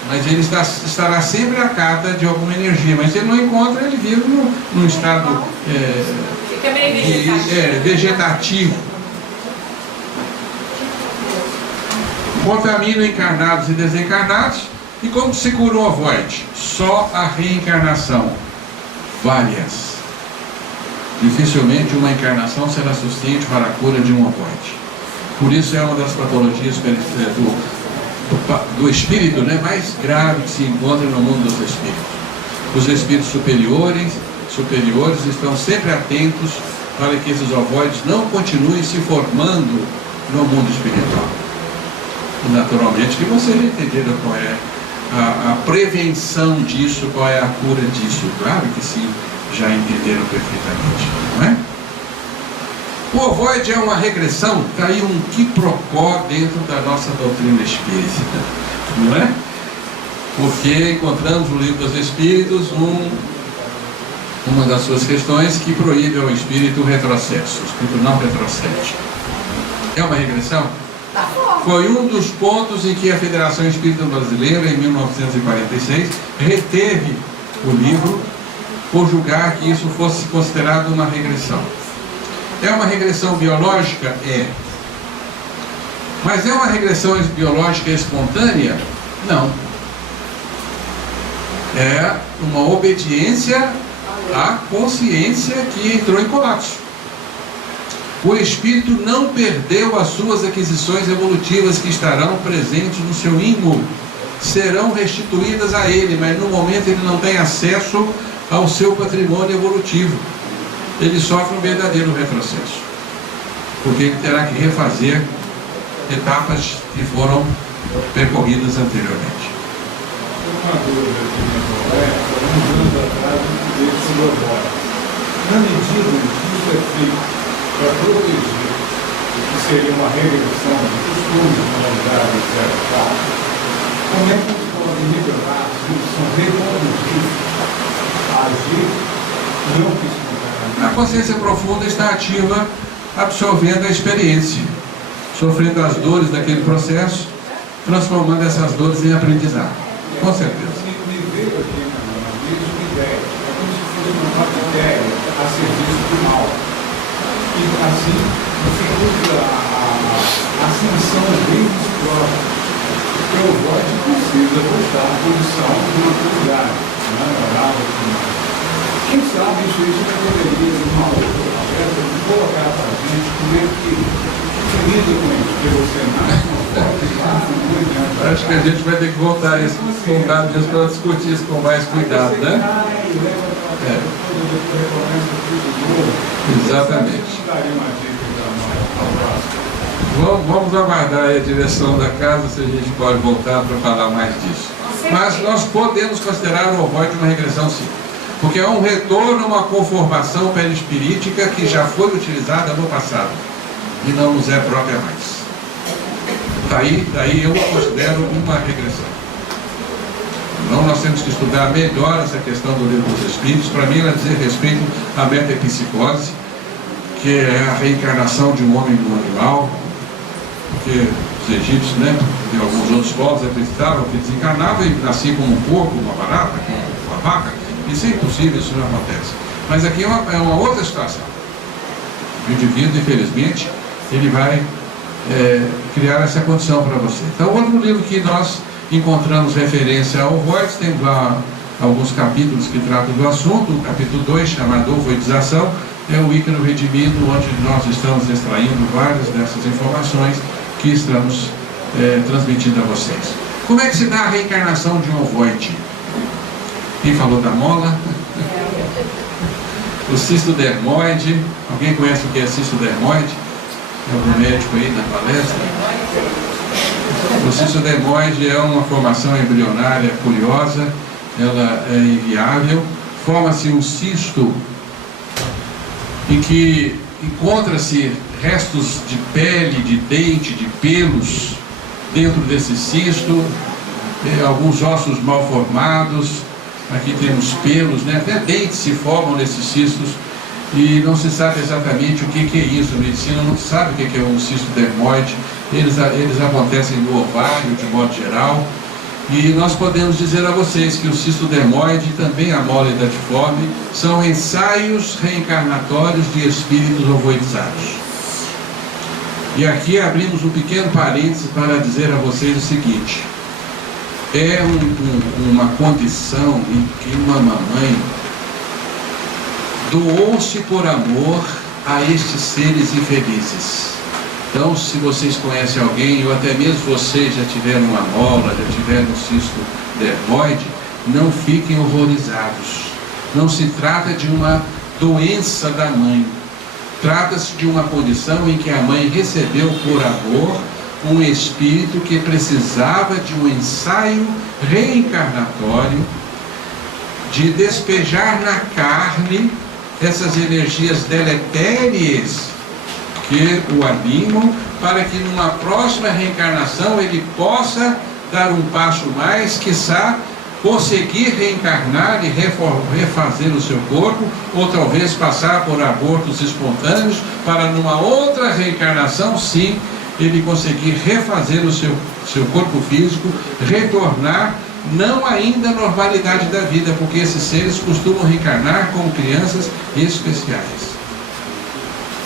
Mas ele estará sempre à cata de alguma energia. Mas se ele não encontra, ele vive num estado Fica meio vegetativo. Contamina encarnados e desencarnados. E como se cura o ovoide? Só a reencarnação. Várias. Dificilmente uma encarnação será suficiente para a cura de um ovoide. Por isso é uma das patologias do espírito, né, mais grave que se encontra no mundo dos espíritos. Os espíritos superiores estão sempre atentos para que esses ovoides não continuem se formando no mundo espiritual. E naturalmente que vocês entenderam qual é a prevenção disso, qual é a cura disso. Claro que sim, já entenderam perfeitamente, não é? O ovoide é uma regressão, está aí um quiprocó dentro da nossa doutrina espírita, não é? Porque encontramos no Livro dos Espíritos uma das suas questões que proíbe ao espírito o retrocesso. O espírito não retrocede. É uma regressão? Foi um dos pontos em que a Federação Espírita Brasileira, em 1946, reteve o livro por julgar que isso fosse considerado uma regressão. É uma regressão biológica? É. Mas é uma regressão biológica espontânea? Não. É uma obediência à consciência que entrou em colapso. O espírito não perdeu as suas aquisições evolutivas que estarão presentes no seu ímã. Serão restituídas a ele, mas no momento ele não tem acesso ao seu patrimônio evolutivo. Ele sofre um verdadeiro retrocesso, porque ele terá que refazer etapas que foram percorridas anteriormente. Uma dúvida aqui na conversa, uns anos atrás, eu estudei sobre o ovoide. Na medida em que isso é feito para proteger o que seria uma regressão de costumes, moralidade, etc., como é que eles podem melhorar se eles são reconduzidos a agir não que isso? A consciência profunda está ativa, absorvendo a experiência, sofrendo as dores daquele processo, transformando essas dores em aprendizado. Com certeza. Me veio aqui na mente uma ideia, é como se fosse uma bactéria a serviço do mal. E assim, dificulta a ascensão bem dos próprios. Porque o ovoide precisa voltar à posição de uma atividade, oral, quem sabe isso não poderia, numa outra conversa, colocar para a gente como é que lida com isso, porque você nasce uma forma, acho que a gente vai ter que voltar a esse contato disso para discutir isso com mais cuidado, né? Exatamente. Vamos aguardar a direção da casa se a gente pode voltar para falar mais disso. Mas nós podemos considerar o ovoide uma regressão, sim. Porque é um retorno a uma conformação perispirítica que já foi utilizada no passado e não nos é própria mais. Daí eu considero uma regressão. Então nós temos que estudar melhor essa questão do Livro dos Espíritos. Para mim ela diz respeito à metempsicose, que é a reencarnação de um homem no animal, porque os egípcios, né, e alguns outros povos acreditavam que desencarnava e nascia como um porco, uma barata, como uma vaca. Isso é impossível, isso não acontece. Mas aqui é uma outra situação. O indivíduo, infelizmente, ele vai criar essa condição para você. Então, outro livro que nós encontramos referência ao ovoides, tem lá alguns capítulos que tratam do assunto. O capítulo 2, chamado Ovoidização, é o Ícaro Redimido, onde nós estamos extraindo várias dessas informações que estamos transmitindo a vocês. Como é que se dá a reencarnação de um ovoide? Quem falou da mola? O cisto dermoide. Alguém conhece o que é cisto dermoide? É algum médico aí na palestra? O cisto dermoide é uma formação embrionária curiosa, ela é inviável. Forma-se um cisto em que encontra-se restos de pele, de dente, de pelos dentro desse cisto, alguns ossos mal formados. Aqui temos pelos, até dentes se formam nesses cistos, e não se sabe exatamente o que é isso. A medicina não sabe o que é um cisto dermoide. Eles acontecem no ovário, de modo geral, e nós podemos dizer a vocês que o cisto dermoide e também a mola hidatiforme são ensaios reencarnatórios de espíritos ovoidizados. E aqui abrimos um pequeno parênteses para dizer a vocês o seguinte: é uma condição em que uma mamãe doou-se por amor a estes seres infelizes. Então, se vocês conhecem alguém, ou até mesmo vocês já tiveram uma mola, já tiveram um cisto dermoide, não fiquem horrorizados. Não se trata de uma doença da mãe. Trata-se de uma condição em que a mãe recebeu por amor um espírito que precisava de um ensaio reencarnatório, de despejar na carne essas energias deletérias que o animam, para que numa próxima reencarnação ele possa dar um passo mais, quiçá conseguir reencarnar e refazer o seu corpo, ou talvez passar por abortos espontâneos, para numa outra reencarnação, sim, ele conseguir refazer o seu corpo físico, retornar, não ainda à normalidade da vida, porque esses seres costumam reencarnar como crianças especiais.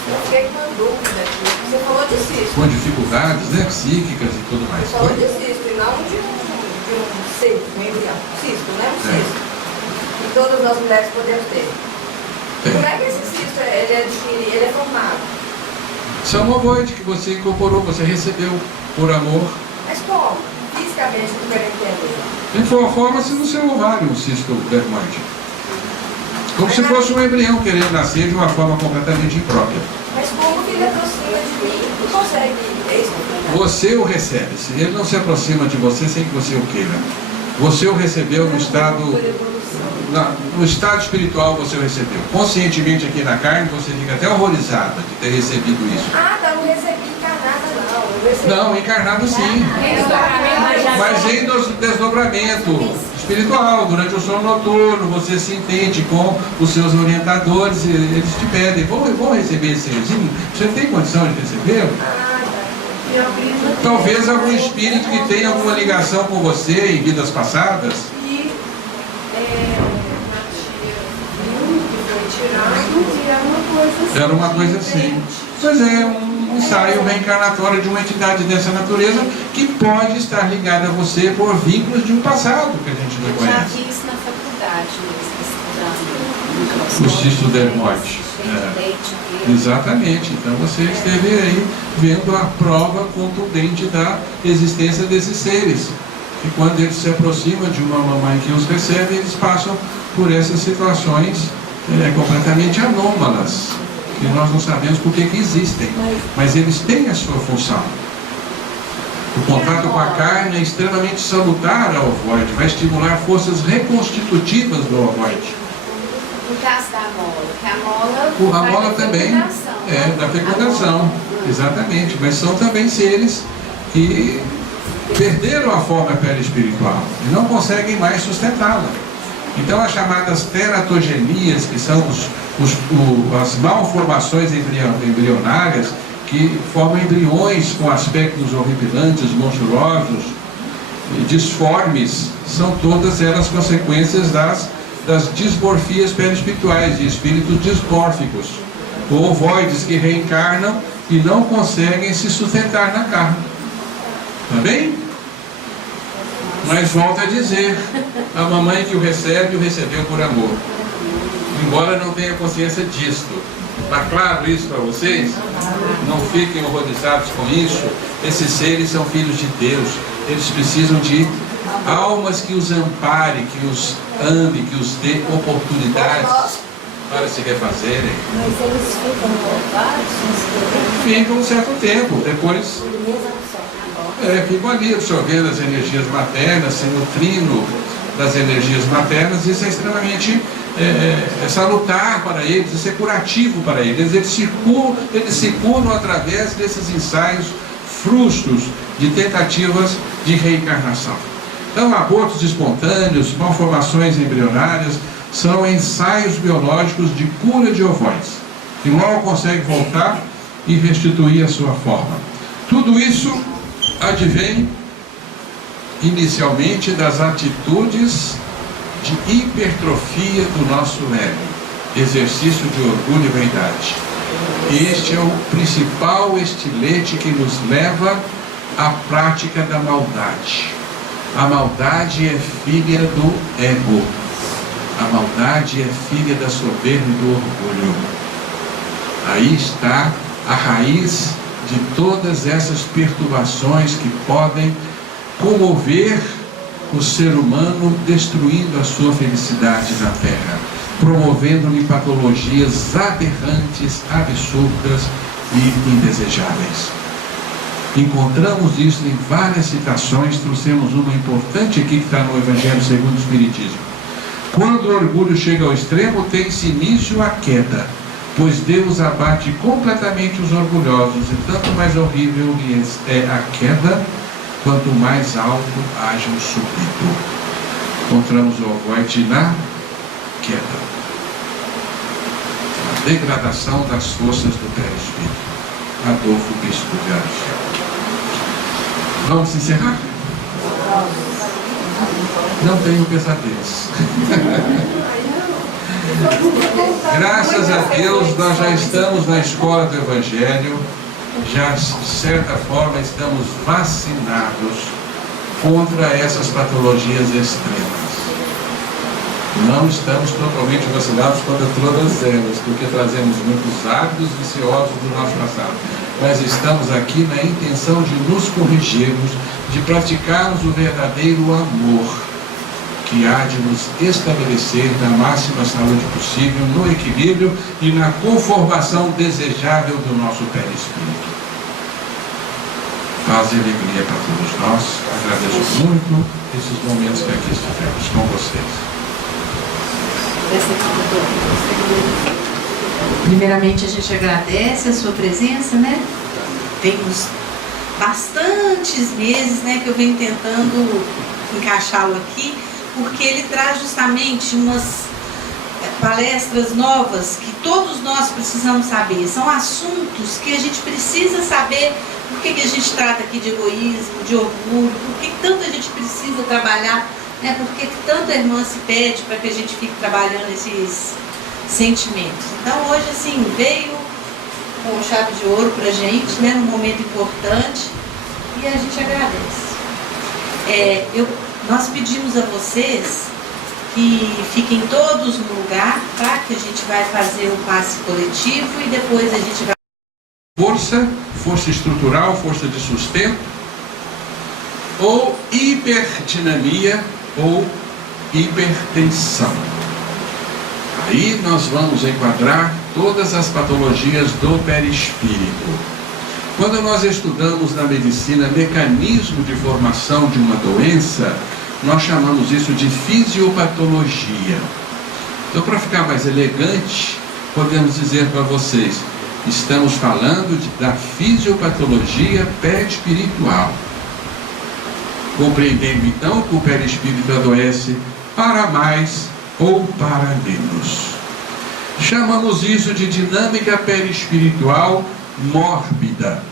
Eu fiquei com uma dúvida aqui. Você falou de cisto. Com dificuldades, psíquicas e tudo mais. Você falou de cisto e não de um ser, um embrião. Cisto, né? Um cisto. Que todas nós mulheres podemos ter. Como é que esse cisto ele é formado? Isso é um ovoide que você incorporou, você recebeu por amor. Mas como? Fisicamente, não quero entender. Forma-se no seu ovário um cisto dermoide. Como se fosse um embrião querendo nascer de uma forma completamente imprópria. Mas como que ele aproxima de mim? Não consegue explicar. Você o recebe. Ele não se aproxima de você sem que você o queira. Você o recebeu no estado... No estado espiritual você o recebeu. Conscientemente aqui na carne você fica até horrorizada de ter recebido isso. Ah, tá, não recebi encarnada não. Não, encarnado sim. Mas em desdobramento espiritual, durante o sono noturno, você se entende com os seus orientadores, eles te pedem, vão receber esse serzinho? Você tem condição de recebê-lo? Talvez algum espírito que tenha alguma ligação com você em vidas passadas. Era uma coisa assim. Pois é, um ensaio reencarnatório de uma entidade dessa natureza que pode estar ligada a você por vínculos de um passado que a gente não conhece. Já vi isso na faculdade, o cisto dermoide. Exatamente. Então você esteve aí vendo a prova contundente da existência desses seres. E quando eles se aproximam de uma mamãe que os recebe, eles passam por essas situações completamente anômalas, que nós não sabemos por que existem, mas eles têm a sua função. O contato com a carne é extremamente salutar ao ovoide, vai estimular forças reconstitutivas do ovoide. No caso da mola, que a mola também da fecundação, exatamente, mas são também seres que perderam a forma perispiritual e não conseguem mais sustentá-la. Então as chamadas teratogenias, que são as malformações embrionárias, que formam embriões com aspectos horripilantes, monstruosos, disformes, são todas elas consequências das dismorfias perispirituais, de espíritos dismórficos, ovoides que reencarnam e não conseguem se sustentar na carne. Tá bem? Mas volta a dizer, a mamãe que o recebe, o recebeu por amor. Embora não tenha consciência disto. Está claro isso para vocês? Não fiquem horrorizados com isso. Esses seres são filhos de Deus. Eles precisam de almas que os amparem, que os amem, que os dê oportunidades para se refazerem. Mas eles ficam voltados? Ficam um certo tempo. Depois ficam ali absorvendo as energias maternas, se nutrindo das energias maternas. Isso é extremamente salutar para eles, isso é curativo para eles. Eles se curam através desses ensaios frustros de tentativas de reencarnação. Então, abortos espontâneos, malformações embrionárias são ensaios biológicos de cura de ovoides, que logo consegue voltar e restituir a sua forma. Tudo isso advém inicialmente das atitudes de hipertrofia do nosso ego, exercício de orgulho e vaidade. Este é o principal estilete que nos leva à prática da maldade. A maldade é filha do ego. A maldade é filha da soberba e do orgulho. Aí está a raiz de todas essas perturbações que podem comover o ser humano, destruindo a sua felicidade na Terra, promovendo-lhe patologias aberrantes, absurdas e indesejáveis. Encontramos isso em várias citações. Trouxemos uma importante aqui que está no Evangelho segundo o Espiritismo. Quando o orgulho chega ao extremo, tem-se início a queda, pois Deus abate completamente os orgulhosos, e tanto mais horrível lhes é a queda, quanto mais alto haja o subido. Encontramos o ovoide na queda, a degradação das forças do perispírito. Adolfo Bispo de Argel. Vamos encerrar? Não tenho pesadelos. Graças a Deus, nós já estamos na escola do Evangelho. Já, de certa forma, estamos vacinados contra essas patologias extremas. Não estamos totalmente vacinados contra todas elas, porque trazemos muitos hábitos viciosos do nosso passado. Mas estamos aqui na intenção de nos corrigirmos, de praticarmos o verdadeiro amor, que há de nos estabelecer na máxima saúde possível, no equilíbrio e na conformação desejável do nosso perispírito. Paz e alegria para todos nós. Agradeço muito esses momentos que aqui estivemos com vocês. Primeiramente, a gente agradece a sua presença, né? Temos bastantes meses, né, que eu venho tentando encaixá-lo aqui, porque ele traz justamente umas palestras novas que todos nós precisamos saber. São assuntos que a gente precisa saber. Por que a gente trata aqui de egoísmo, de orgulho, por que tanto a gente precisa trabalhar, né? Por que tanto a irmã se pede para que a gente fique trabalhando esses sentimentos. Então hoje, assim, veio com chave de ouro para a gente, né, num momento importante, e a gente agradece. Nós pedimos a vocês que fiquem todos no lugar, tá? Que a gente vai fazer o passe coletivo e depois a gente vai... Força estrutural, força de sustento, ou hiperdinamia ou hipertensão. Aí nós vamos enquadrar todas as patologias do perispírito. Quando nós estudamos na medicina mecanismo de formação de uma doença, nós chamamos isso de fisiopatologia. Então, para ficar mais elegante, podemos dizer para vocês, estamos falando da fisiopatologia perispiritual. Compreendendo então que o perispírito adoece para mais ou para menos. Chamamos isso de dinâmica perispiritual mórbida,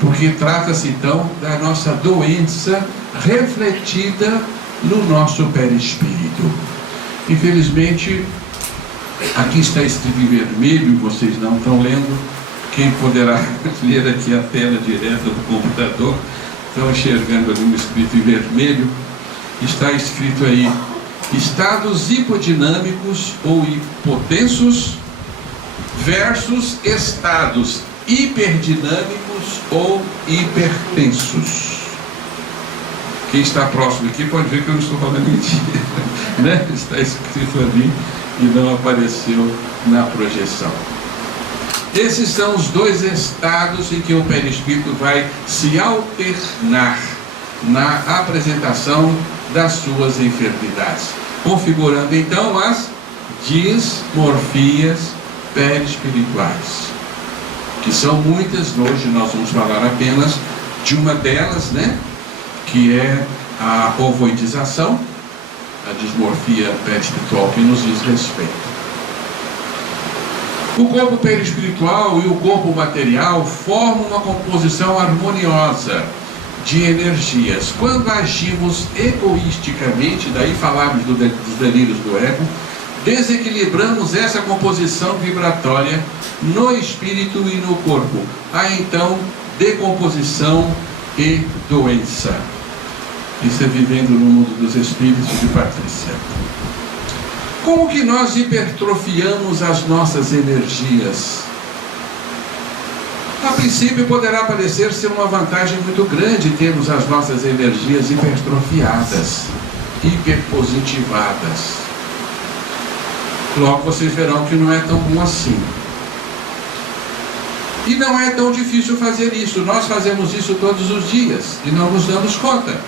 porque trata-se então da nossa doença refletida no nosso perispírito. Infelizmente, Aqui está escrito em vermelho, vocês não estão lendo. Quem poderá ler aqui a tela direta do computador, estão enxergando ali um escrito em vermelho. Está escrito aí: estados hipodinâmicos ou hipotensos versus estados hiperdinâmicos ou hipertensos. Quem está próximo aqui pode ver que eu não estou falando mentira, né? Está escrito ali e não apareceu na projeção. Esses são os dois estados em que o perispírito vai se alternar na apresentação das suas enfermidades, configurando então as dismorfias perispirituais, que são muitas. Hoje nós vamos falar apenas de uma delas, né? Que é a ovoidização, a dismorfia perispiritual que nos diz respeito. O corpo perispiritual e o corpo material formam uma composição harmoniosa de energias. Quando agimos egoisticamente, daí falamos dos delírios do ego, desequilibramos essa composição vibratória no espírito e no corpo. Há então decomposição e doença. Isso é vivendo no mundo dos espíritos de Patrícia. Como que nós hipertrofiamos as nossas energias? A princípio poderá parecer ser uma vantagem muito grande termos as nossas energias hipertrofiadas, hiperpositivadas. Logo vocês verão que não é tão bom assim. E não é tão difícil fazer isso. Nós fazemos isso todos os dias e não nos damos conta.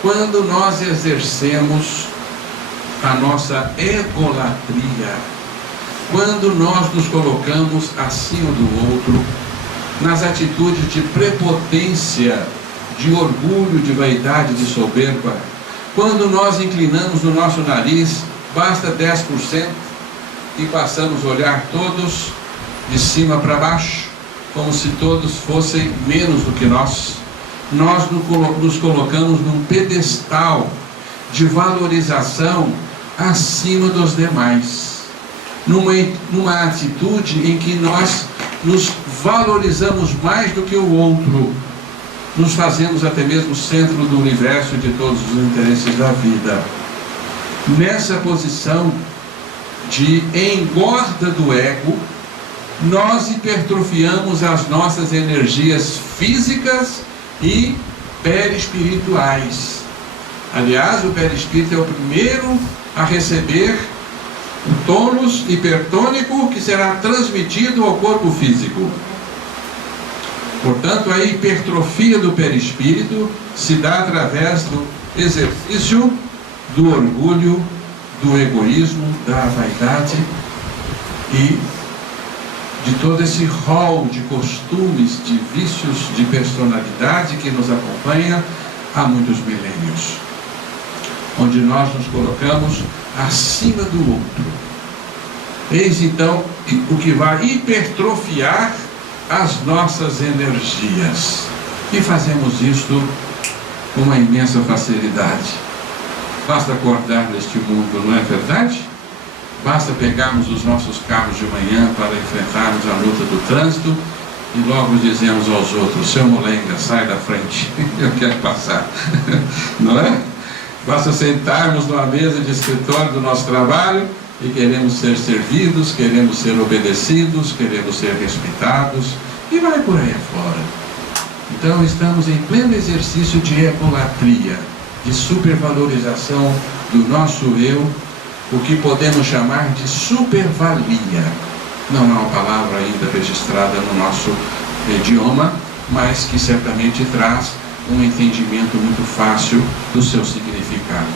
Quando nós exercemos a nossa egolatria, quando nós nos colocamos acima do outro, nas atitudes de prepotência, de orgulho, de vaidade, de soberba, quando nós inclinamos o nosso nariz, basta 10% e passamos a olhar todos de cima para baixo, como se todos fossem menos do que nós. Nós nos colocamos num pedestal de valorização acima dos demais, numa atitude em que nós nos valorizamos mais do que o outro, nos fazemos até mesmo centro do universo e de todos os interesses da vida. Nessa posição de engorda do ego, nós hipertrofiamos as nossas energias físicas e perispirituais. Aliás, o perispírito é o primeiro a receber o tônus hipertônico que será transmitido ao corpo físico. Portanto, a hipertrofia do perispírito se dá através do exercício do orgulho, do egoísmo, da vaidade e de todo esse rol de costumes, de vícios, de personalidade que nos acompanha há muitos milênios, onde nós nos colocamos acima do outro. Eis então o que vai hipertrofiar as nossas energias, e fazemos isto com uma imensa facilidade. Basta acordar neste mundo, não é verdade? Basta pegarmos os nossos carros de manhã para enfrentarmos a luta do trânsito e logo dizemos aos outros: seu molenga, sai da frente, eu quero passar. Não é? Basta sentarmos numa mesa de escritório do nosso trabalho e queremos ser servidos, queremos ser obedecidos, queremos ser respeitados, e vai por aí afora. Então estamos em pleno exercício de egolatria, de supervalorização do nosso eu, o que podemos chamar de supervalia. Não é uma palavra ainda registrada no nosso idioma, mas que certamente traz um entendimento muito fácil do seu significado.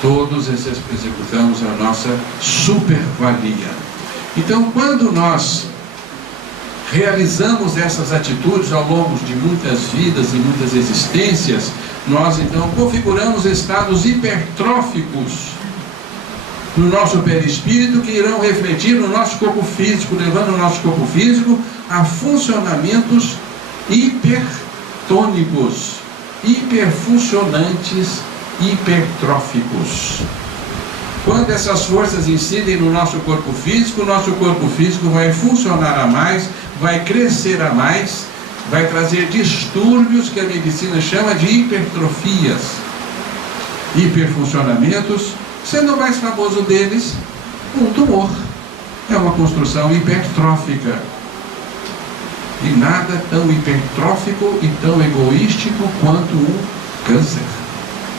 Todos executamos a nossa supervalia. Então, quando nós realizamos essas atitudes ao longo de muitas vidas e muitas existências, nós então configuramos estados hipertróficos no nosso perispírito que irão refletir no nosso corpo físico, levando o nosso corpo físico a funcionamentos hipertônicos, hiperfuncionantes, hipertróficos. Quando essas forças incidem no nosso corpo físico, o nosso corpo físico vai funcionar a mais, vai crescer a mais, vai trazer distúrbios que a medicina chama de hipertrofias, hiperfuncionamentos, sendo o mais famoso deles um tumor. É uma construção hipertrófica. E nada tão hipertrófico e tão egoístico quanto um câncer,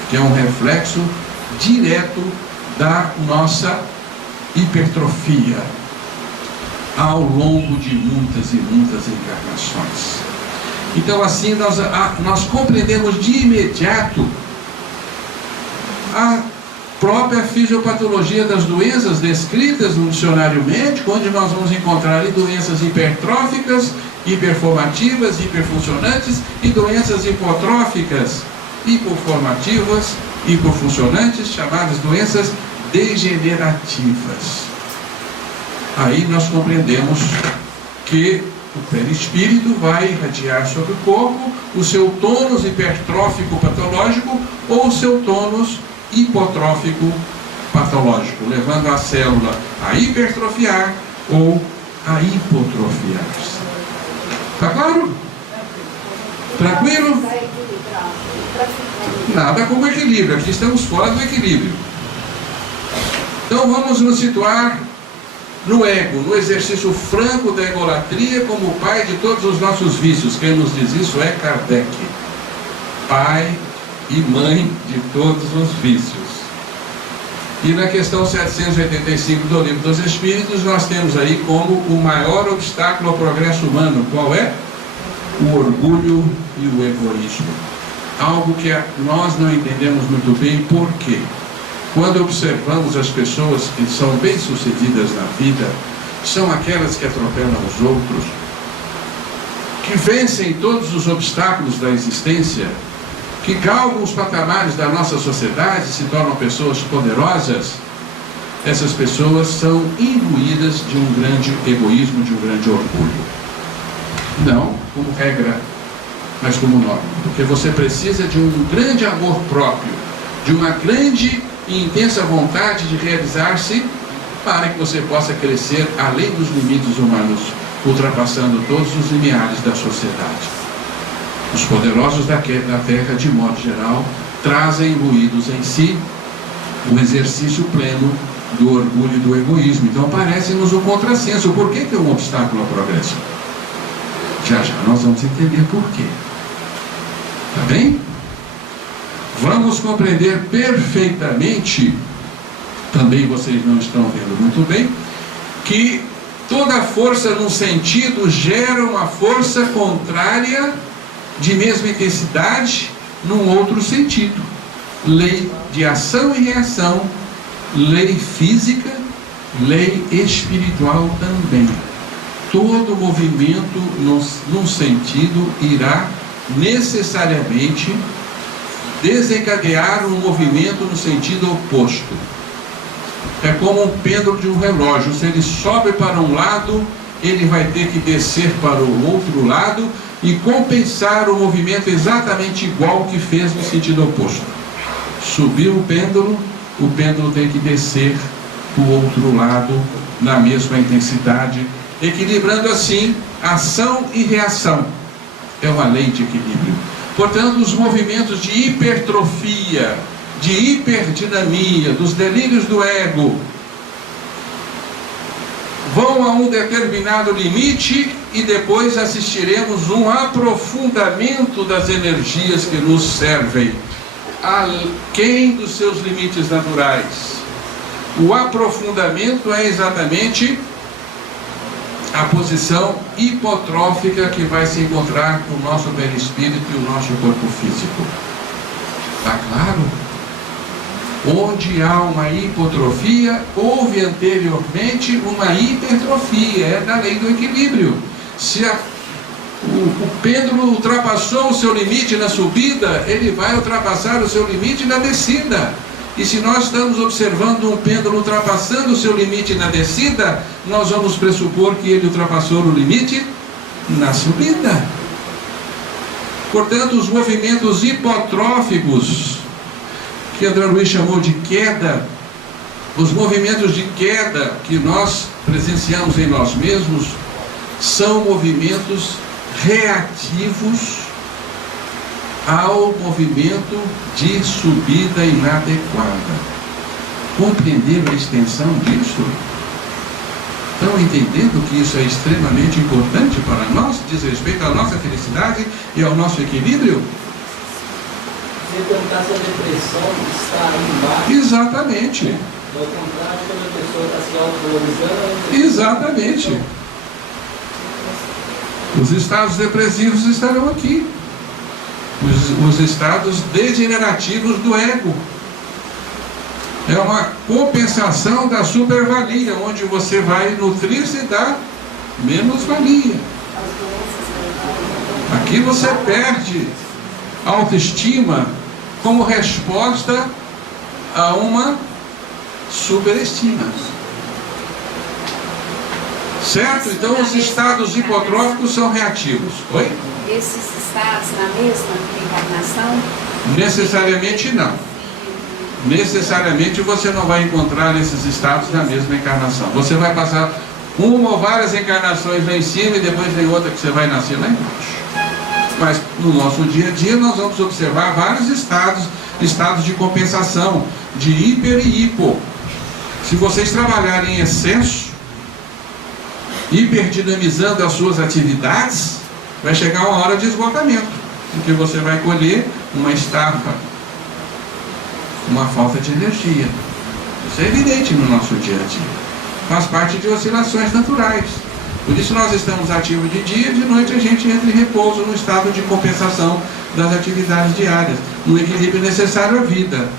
que é um reflexo direto da nossa hipertrofia ao longo de muitas e muitas encarnações. Então, assim, nós compreendemos de imediato a própria fisiopatologia das doenças descritas no dicionário médico, onde nós vamos encontrar ali doenças hipertróficas, hiperformativas, hiperfuncionantes, e doenças hipotróficas, hipoformativas, hipofuncionantes, chamadas doenças degenerativas. Aí nós compreendemos que o perispírito vai irradiar sobre o corpo o seu tônus hipertrófico patológico ou o seu tônus hipotrófico patológico, levando a célula a hipertrofiar ou a hipotrofiar-se. Está claro? Tranquilo? Nada como equilíbrio, aqui estamos fora do equilíbrio. Então vamos nos situar no ego, no exercício franco da egolatria como o pai de todos os nossos vícios. Quem nos diz isso é Kardec, pai e mãe de todos os vícios. E na questão 785 do Livro dos Espíritos, nós temos aí como o maior obstáculo ao progresso humano, qual é? O orgulho e o egoísmo. Algo que nós não entendemos muito bem. Por quê? Quando observamos as pessoas que são bem-sucedidas na vida, são aquelas que atropelam os outros, que vencem todos os obstáculos da existência, que galgam os patamares da nossa sociedade, se tornam pessoas poderosas. Essas pessoas são imbuídas de um grande egoísmo, de um grande orgulho. Não como regra, mas como norma. Porque você precisa de um grande amor próprio, de uma grande e intensa vontade de realizar-se, para que você possa crescer além dos limites humanos, ultrapassando todos os limiares da sociedade. Os poderosos da Terra, de modo geral, trazem imbuídos em si o exercício pleno do orgulho e do egoísmo. Então parece-nos um contrassenso. Por que é um obstáculo ao progresso? Já já nós vamos entender por quê. Tá bem? Vamos compreender perfeitamente, também vocês não estão vendo muito bem, que toda força num sentido gera uma força contrária de mesma intensidade num outro sentido. Lei de ação e reação, lei física, lei espiritual também. Todo movimento num sentido irá necessariamente desencadear um movimento no sentido oposto. É como um pêndulo de um relógio. Se ele sobe para um lado, ele vai ter que descer para o outro lado e compensar o movimento exatamente igual que fez no sentido oposto. Subiu o pêndulo tem que descer para o outro lado na mesma intensidade, equilibrando assim ação e reação. É uma lei de equilíbrio. Portanto, os movimentos de hipertrofia, de hiperdinamia, dos delírios do ego, vão a um determinado limite e depois assistiremos um aprofundamento das energias que nos servem, aquém dos seus limites naturais. O aprofundamento é exatamente a posição hipotrófica que vai se encontrar com o nosso perispírito e o nosso corpo físico. Está claro? Onde há uma hipotrofia, houve anteriormente uma hipertrofia. É da lei do equilíbrio. Se o pêndulo ultrapassou o seu limite na subida, ele vai ultrapassar o seu limite na descida. E se nós estamos observando um pêndulo ultrapassando o seu limite na descida, nós vamos pressupor que ele ultrapassou o limite na subida. Portanto, os movimentos hipotróficos, que André Luiz chamou de queda, Os movimentos de queda que nós presenciamos em nós mesmos são movimentos reativos ao movimento de subida inadequada. Compreenderam a extensão disso? Estão entendendo que isso é extremamente importante para nós, diz respeito à nossa felicidade e ao nosso equilíbrio? Você perguntar se a depressão está aí embaixo. Exatamente. Ao contrário, quando a pessoa está se autovalorizando. Exatamente. Os estados depressivos estarão aqui. Os estados degenerativos do ego. É uma compensação da supervalia, onde você vai nutrir-se da menos-valia. Aqui você perde autoestima como resposta a uma superestima. Certo? Então os estados hipotróficos são reativos. Oi? Esses estados na mesma reencarnação? Necessariamente não. Necessariamente você não vai encontrar esses estados na mesma encarnação. Você vai passar uma ou várias encarnações lá em cima e depois vem outra que você vai nascer lá embaixo. Mas no nosso dia a dia nós vamos observar vários estados de compensação, de hiper e hipo. Se vocês trabalharem em excesso, hiperdinamizando as suas atividades, vai chegar uma hora de esgotamento, porque você vai colher uma estafa, uma falta de energia. Isso é evidente no nosso dia a dia. Faz parte de oscilações naturais. Por isso nós estamos ativos de dia e de noite a gente entra em repouso no estado de compensação das atividades diárias, no equilíbrio necessário à vida.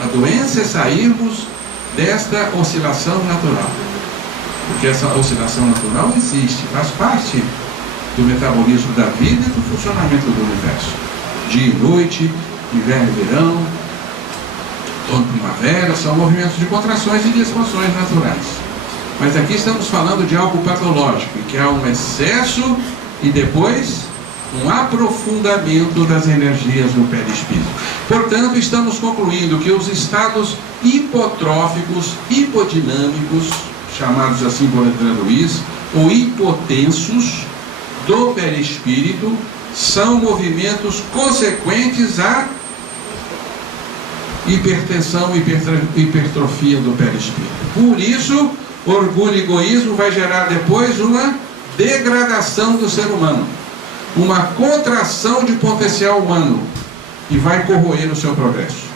A doença é sairmos desta oscilação natural. Porque essa oscilação natural existe, faz parte do metabolismo da vida e do funcionamento do universo. Dia e noite, inverno e verão, outono e primavera, são movimentos de contrações e de expansões naturais. Mas aqui estamos falando de algo patológico, que é um excesso e depois um aprofundamento das energias no perispírito. Portanto, estamos concluindo que os estados hipotróficos, hipodinâmicos, chamados assim por André Luiz, ou hipotensos do perispírito, são movimentos consequentes à hipertensão, hipertrofia do perispírito. Por isso, orgulho e egoísmo vai gerar depois uma degradação do ser humano, uma contração de potencial humano, e vai corroer o seu progresso.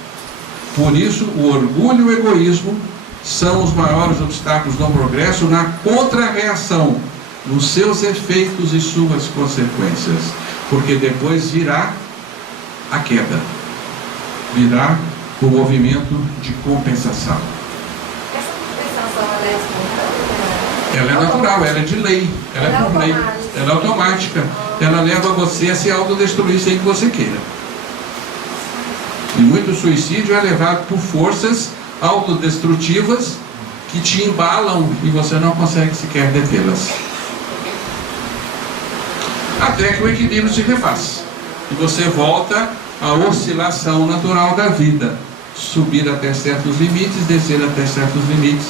Por isso, o orgulho e o egoísmo são os maiores obstáculos no progresso, na contra-reação, nos seus efeitos e suas consequências, porque depois virá a queda, virá o movimento de compensação. Essa compensação ela é espontânea? Ela é natural, ela é de lei, ela é por lei, ela é automática, ela leva você a se autodestruir sem que você queira. E muito suicídio é levado por forças autodestrutivas que te embalam e você não consegue sequer detê-las. Até que o equilíbrio se refaz e você volta à oscilação natural da vida, subir até certos limites, descer até certos limites,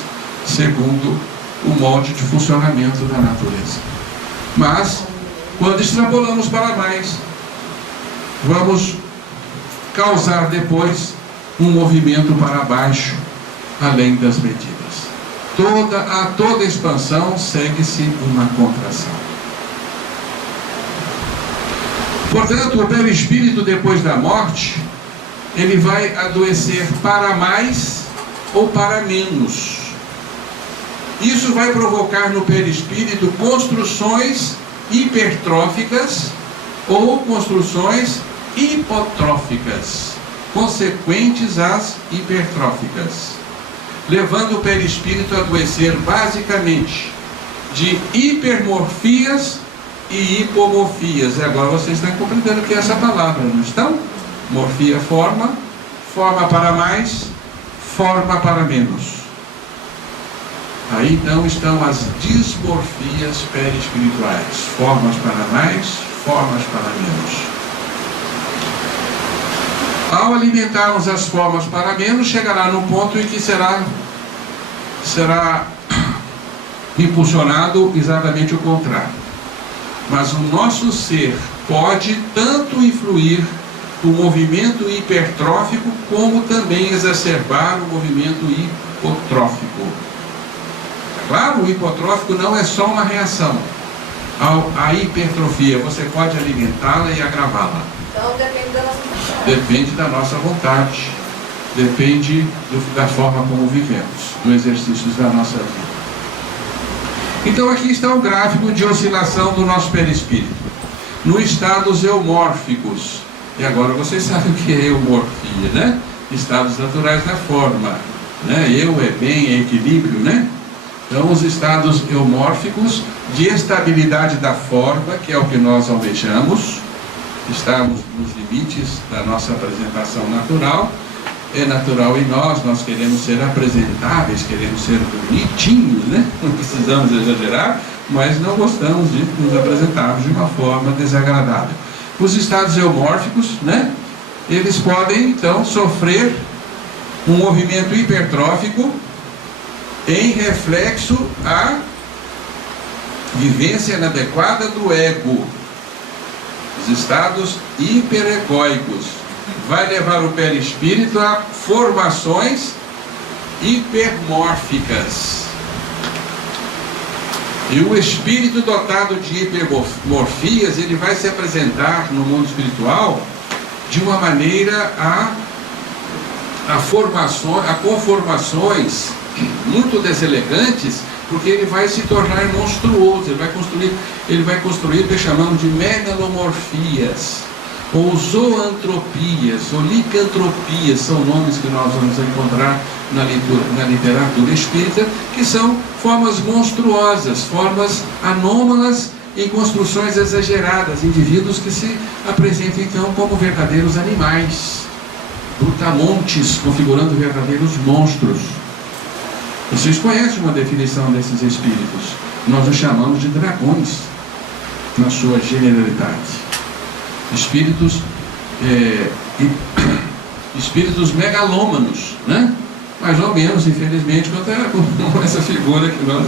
segundo o molde de funcionamento da natureza. Mas, quando extrapolamos para mais, vamos causar depois um movimento para baixo, além das medidas. Toda expansão segue-se uma contração. Portanto, o perispírito depois da morte, ele vai adoecer para mais ou para menos. Isso vai provocar no perispírito construções hipertróficas ou construções hipotróficas, consequentes às hipertróficas, levando o perispírito a adoecer basicamente de hipermorfias e hipomorfias. E agora vocês estão compreendendo o que é essa palavra, não estão? Morfia forma, forma para mais, forma para menos. Aí então estão as dismorfias perispirituais, formas para mais, formas para menos. Ao alimentarmos as formas para menos, chegará num ponto em que será será impulsionado exatamente o contrário. Mas o nosso ser pode tanto influir o movimento hipertrófico, como também exacerbar o movimento hipotrófico. Claro, o hipotrófico não é só uma reação à hipertrofia, você pode alimentá-la e agravá-la. Então depende da nossa vontade. Depende da nossa vontade, depende da forma como vivemos, do exercício da nossa vida. Então aqui está o gráfico de oscilação do nosso perispírito, no estados eumórficos. E agora vocês sabem o que é eumorfia, né? Estados naturais da forma, né? Eu é bem, é equilíbrio, né? Então os estados eumórficos de estabilidade da forma, que é o que nós almejamos, estamos nos limites da nossa apresentação natural. É natural em nós queremos ser apresentáveis, queremos ser bonitinhos, né? Não precisamos exagerar, mas não gostamos de nos apresentarmos de uma forma desagradável. Os estados eumórficos, né? Eles podem então sofrer um movimento hipertrófico em reflexo à vivência inadequada do ego. Os estados hiperegóicos vai levar o perispírito a formações hipermórficas. E o espírito dotado de hipermorfias, ele vai se apresentar no mundo espiritual de uma maneira a conformações muito deselegantes, porque ele vai se tornar monstruoso, ele vai construir o que chamamos de megalomorfias, ou zoantropias, ou licantropias, são nomes que nós vamos encontrar na literatura espírita, que são formas monstruosas, formas anômalas em construções exageradas, indivíduos que se apresentam então como verdadeiros animais, brutamontes, configurando verdadeiros monstros. Vocês conhecem uma definição desses espíritos? Nós os chamamos de dragões, na sua generalidade. Espíritos megalômanos, né? Mais ou menos, infelizmente, com essa figura que nós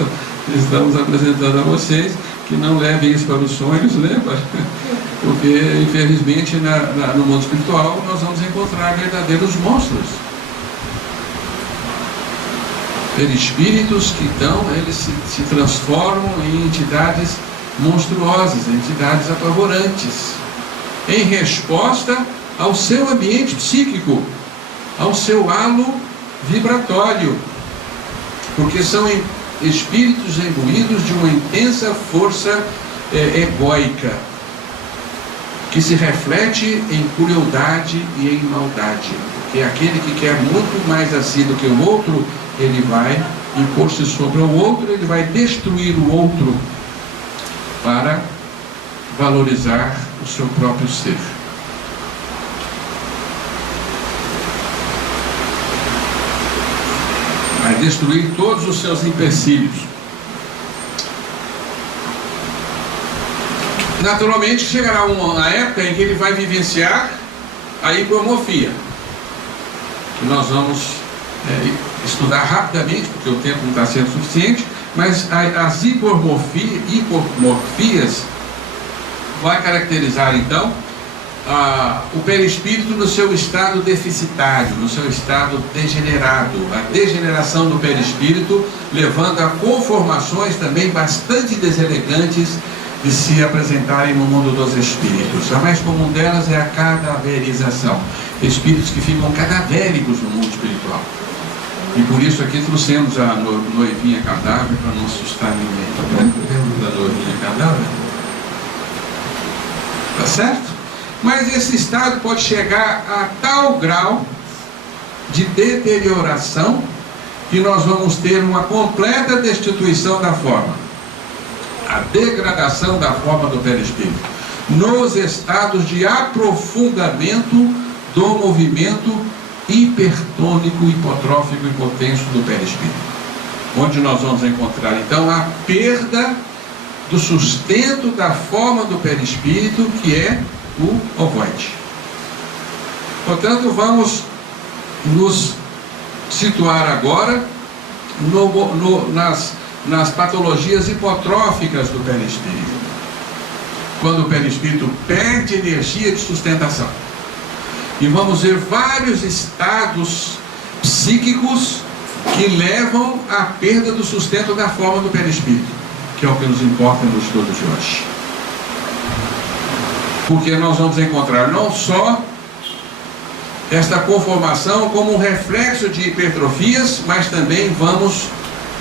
estamos apresentando a vocês, que não levem isso para os sonhos, né? Porque, infelizmente, no mundo espiritual, nós vamos encontrar verdadeiros monstros. Perispíritos que então, eles se transformam em entidades monstruosas, em entidades apavorantes, em resposta ao seu ambiente psíquico, ao seu halo vibratório, porque são espíritos imbuídos de uma intensa força egóica, que se reflete em crueldade e em maldade, porque aquele que quer muito mais a si do que o outro, ele vai impor-se sobre o outro, ele vai destruir o outro para valorizar o seu próprio ser. Vai destruir todos os seus empecilhos. Naturalmente chegará uma época em que ele vai vivenciar a hipermorfia, que nós vamos estudar rapidamente, porque o tempo não está sendo suficiente, mas as hipermorfias vai caracterizar então o perispírito no seu estado deficitário, no seu estado degenerado, a degeneração do perispírito, levando a conformações também bastante deselegantes de se apresentarem no mundo dos espíritos. A mais comum delas é a cadaverização, espíritos que ficam cadavéricos no mundo espiritual. E por isso aqui trouxemos a noivinha cadáver para não assustar ninguém. Lembra da noivinha cadáver? Tá certo? Mas esse estado pode chegar a tal grau de deterioração que nós vamos ter uma completa destituição da forma, a degradação da forma do perispírito, nos estados de aprofundamento do movimento hipertônico, hipotrófico e hipotenso do perispírito, onde nós vamos encontrar então a perda do sustento da forma do perispírito, que é o ovoide. Portanto, vamos nos situar agora nas patologias hipotróficas do perispírito, quando o perispírito perde energia de sustentação. E vamos ver vários estados psíquicos que levam à perda do sustento da forma do perispírito, que é o que nos importa no estudo de hoje. Porque nós vamos encontrar não só esta conformação como um reflexo de hipertrofias, mas também vamos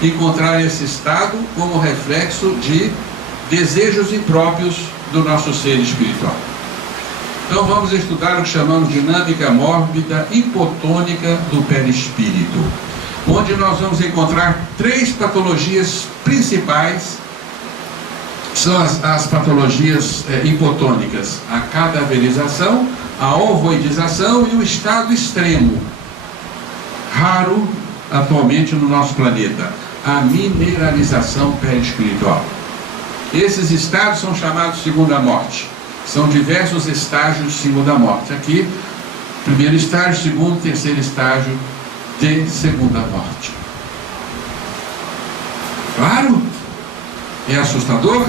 encontrar esse estado como reflexo de desejos impróprios do nosso ser espiritual. Então vamos estudar o que chamamos de dinâmica mórbida hipotônica do perispírito, onde nós vamos encontrar 3 patologias principais. São as patologias hipotônicas: a cadaverização, a ovoidização e o estado extremo, raro atualmente no nosso planeta, a mineralização perispiritual. Esses estados são chamados segunda morte. São diversos estágios de segunda morte. Aqui, primeiro estágio, segundo, terceiro estágio de segunda morte. Claro? É assustador?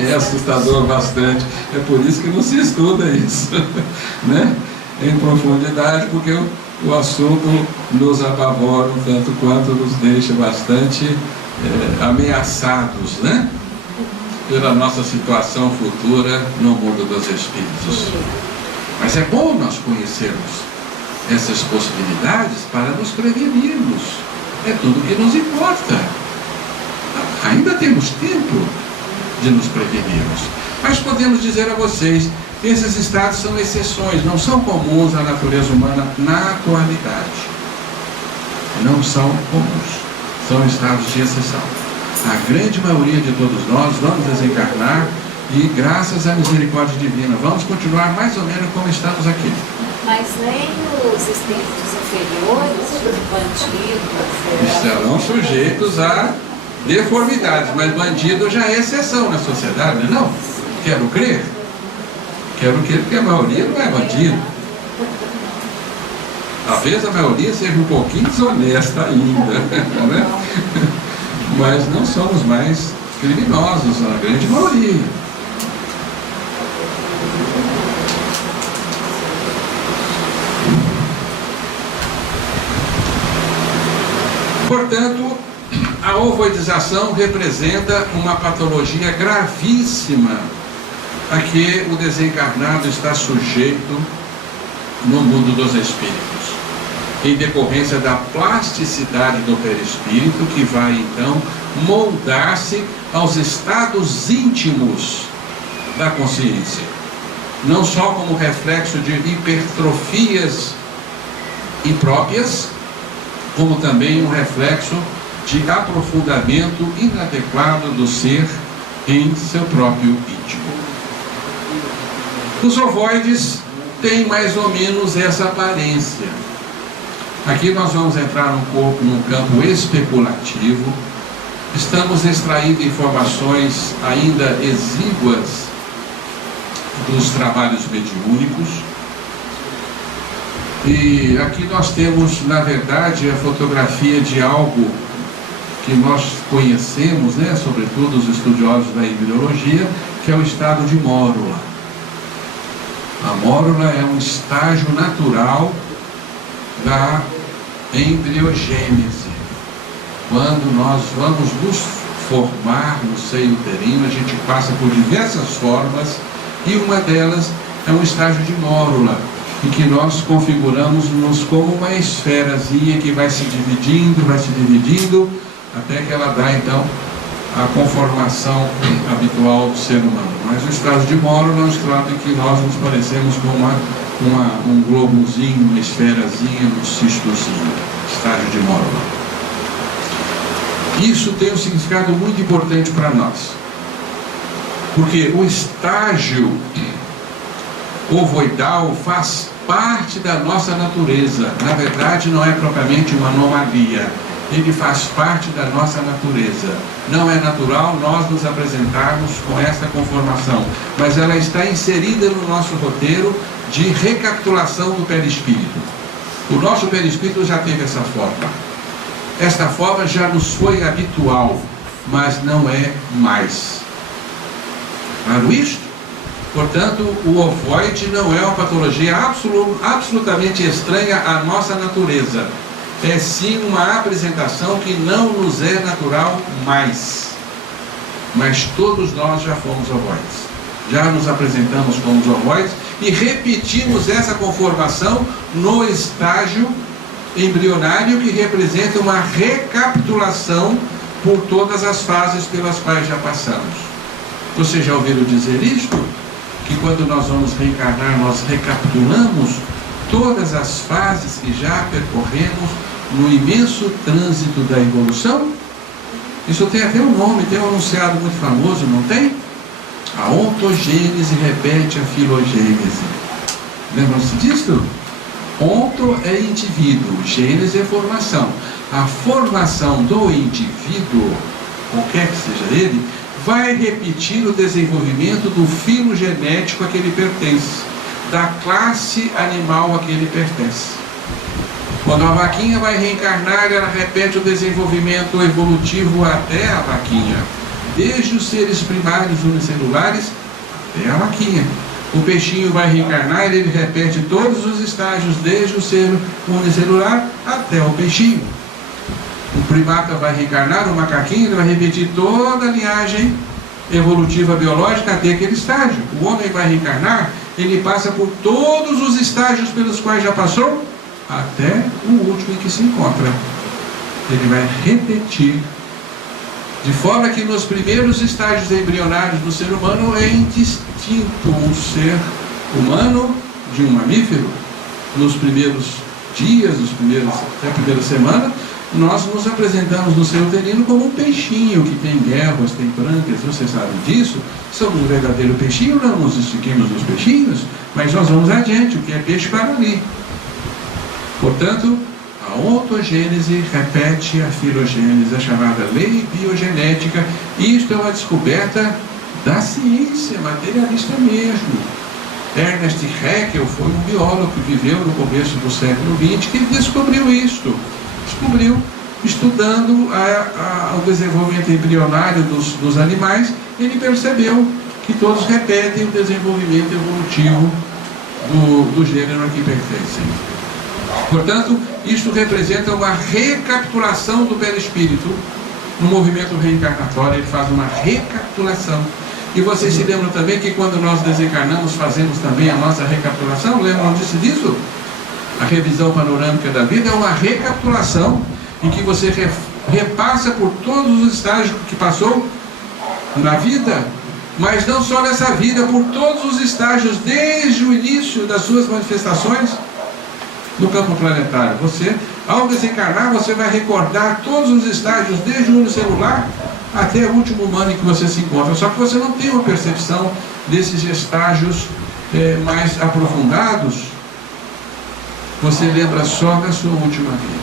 É assustador bastante. É por isso que não se estuda isso, né? Em profundidade, porque o assunto nos apavora um tanto quanto nos deixa bastante ameaçados, né? Pela nossa situação futura no mundo dos espíritos. Mas é bom nós conhecermos essas possibilidades para nos prevenirmos. É tudo que nos importa. Ainda temos tempo de nos prevenirmos. Mas podemos dizer a vocês que esses estados são exceções, não são comuns à natureza humana na atualidade. Não são comuns. São estados de exceção. A grande maioria de todos nós vamos desencarnar e, graças à misericórdia divina, vamos continuar mais ou menos como estamos aqui. Mas nem os espíritos inferiores, bandidos, estarão sujeitos a deformidades, mas bandido já é exceção na sociedade, não? Quero crer, porque a maioria não é bandido. Talvez a maioria seja um pouquinho desonesta ainda, né? Mas não somos mais criminosos, a grande maioria. Portanto, a ovoidização representa uma patologia gravíssima a que o desencarnado está sujeito no mundo dos espíritos, em decorrência da plasticidade do perispírito, que vai então moldar-se aos estados íntimos da consciência, não só como reflexo de hipertrofias impróprias, como também um reflexo de aprofundamento inadequado do ser em seu próprio íntimo. Os ovoides têm mais ou menos essa aparência. Aqui nós vamos entrar num campo especulativo. Estamos extraindo informações ainda exíguas dos trabalhos mediúnicos. E aqui nós temos, na verdade, a fotografia de algo que nós conhecemos, né, sobretudo os estudiosos da embriologia, que é o estado de mórula. A mórula é um estágio natural da embriogênese. Quando nós vamos nos formar no seio uterino, a gente passa por diversas formas, e uma delas é um estágio de mórula, em que nós configuramos-nos como uma esferazinha que vai se dividindo, até que ela dá então a conformação habitual do ser humano. Mas o estágio de mórula é um estado em que nós nos parecemos com um globozinho, uma esferazinha, um cistozinho, estágio de mórula. Isso tem um significado muito importante para nós, porque o estágio ovoidal faz parte da nossa natureza. Na verdade, não é propriamente uma anomalia, ele faz parte da nossa natureza. Não é natural nós nos apresentarmos com essa conformação, mas ela está inserida no nosso roteiro de recapitulação do perispírito. O nosso perispírito já teve essa forma. Esta forma já nos foi habitual, mas não é mais. Claro isto? Portanto, o ovoide não é uma patologia absolutamente estranha à nossa natureza. É sim uma apresentação que não nos é natural mais. Mas todos nós já fomos ovoides. Já nos apresentamos como ovoides e repetimos essa conformação no estágio embrionário, que representa uma recapitulação por todas as fases pelas quais já passamos. Vocês já ouviram dizer isto? Que quando nós vamos reencarnar, nós recapitulamos todas as fases que já percorremos no imenso trânsito da evolução? Isso tem até um nome, tem um enunciado muito famoso, não tem? A ontogênese repete a filogênese. Lembram-se disso? Onto é indivíduo, gênese é formação. A formação do indivíduo, qualquer que seja ele, vai repetir o desenvolvimento do filogenético a que ele pertence, da classe animal a que ele pertence. Quando a vaquinha vai reencarnar, ela repete o desenvolvimento evolutivo até a vaquinha, desde os seres primários unicelulares até a vaquinha. O peixinho vai reencarnar, ele repete todos os estágios, desde o ser unicelular até o peixinho. O primata vai reencarnar, o macaquinho, ele vai repetir toda a linhagem evolutiva biológica até aquele estágio. O homem vai reencarnar, ele passa por todos os estágios pelos quais já passou, até o último em que se encontra. Ele vai repetir, de forma que nos primeiros estágios embrionários do ser humano é indistinto um ser humano de um mamífero. Nos primeiros dias, até a primeira semana, nós nos apresentamos no ser uterino como um peixinho que tem guelras, tem brancas, vocês sabem disso. Somos um verdadeiro peixinho, não nos extinguimos dos peixinhos, mas nós vamos adiante, o que é peixe para ali. Portanto, a ontogênese repete a filogênese, a chamada lei biogenética. Isto é uma descoberta da ciência materialista mesmo. Ernest Haeckel foi um biólogo que viveu no começo do século XX, que descobriu isto. Descobriu, estudando o desenvolvimento embrionário dos animais, ele percebeu que todos repetem o desenvolvimento evolutivo do gênero a que pertencem. Portanto, isto representa uma recapitulação do perispírito no movimento reencarnatório. Ele faz uma recapitulação. E vocês se lembram também que quando nós desencarnamos, fazemos também a nossa recapitulação? Lembram-se disso? A revisão panorâmica da vida é uma recapitulação em que você repassa por todos os estágios que passou na vida, mas não só nessa vida, por todos os estágios, desde o início das suas manifestações no campo planetário. Você, ao desencarnar, você vai recordar todos os estágios, desde o unicelular até o último humano em que você se encontra. Só que você não tem uma percepção desses estágios mais aprofundados. Você lembra só da sua última vida,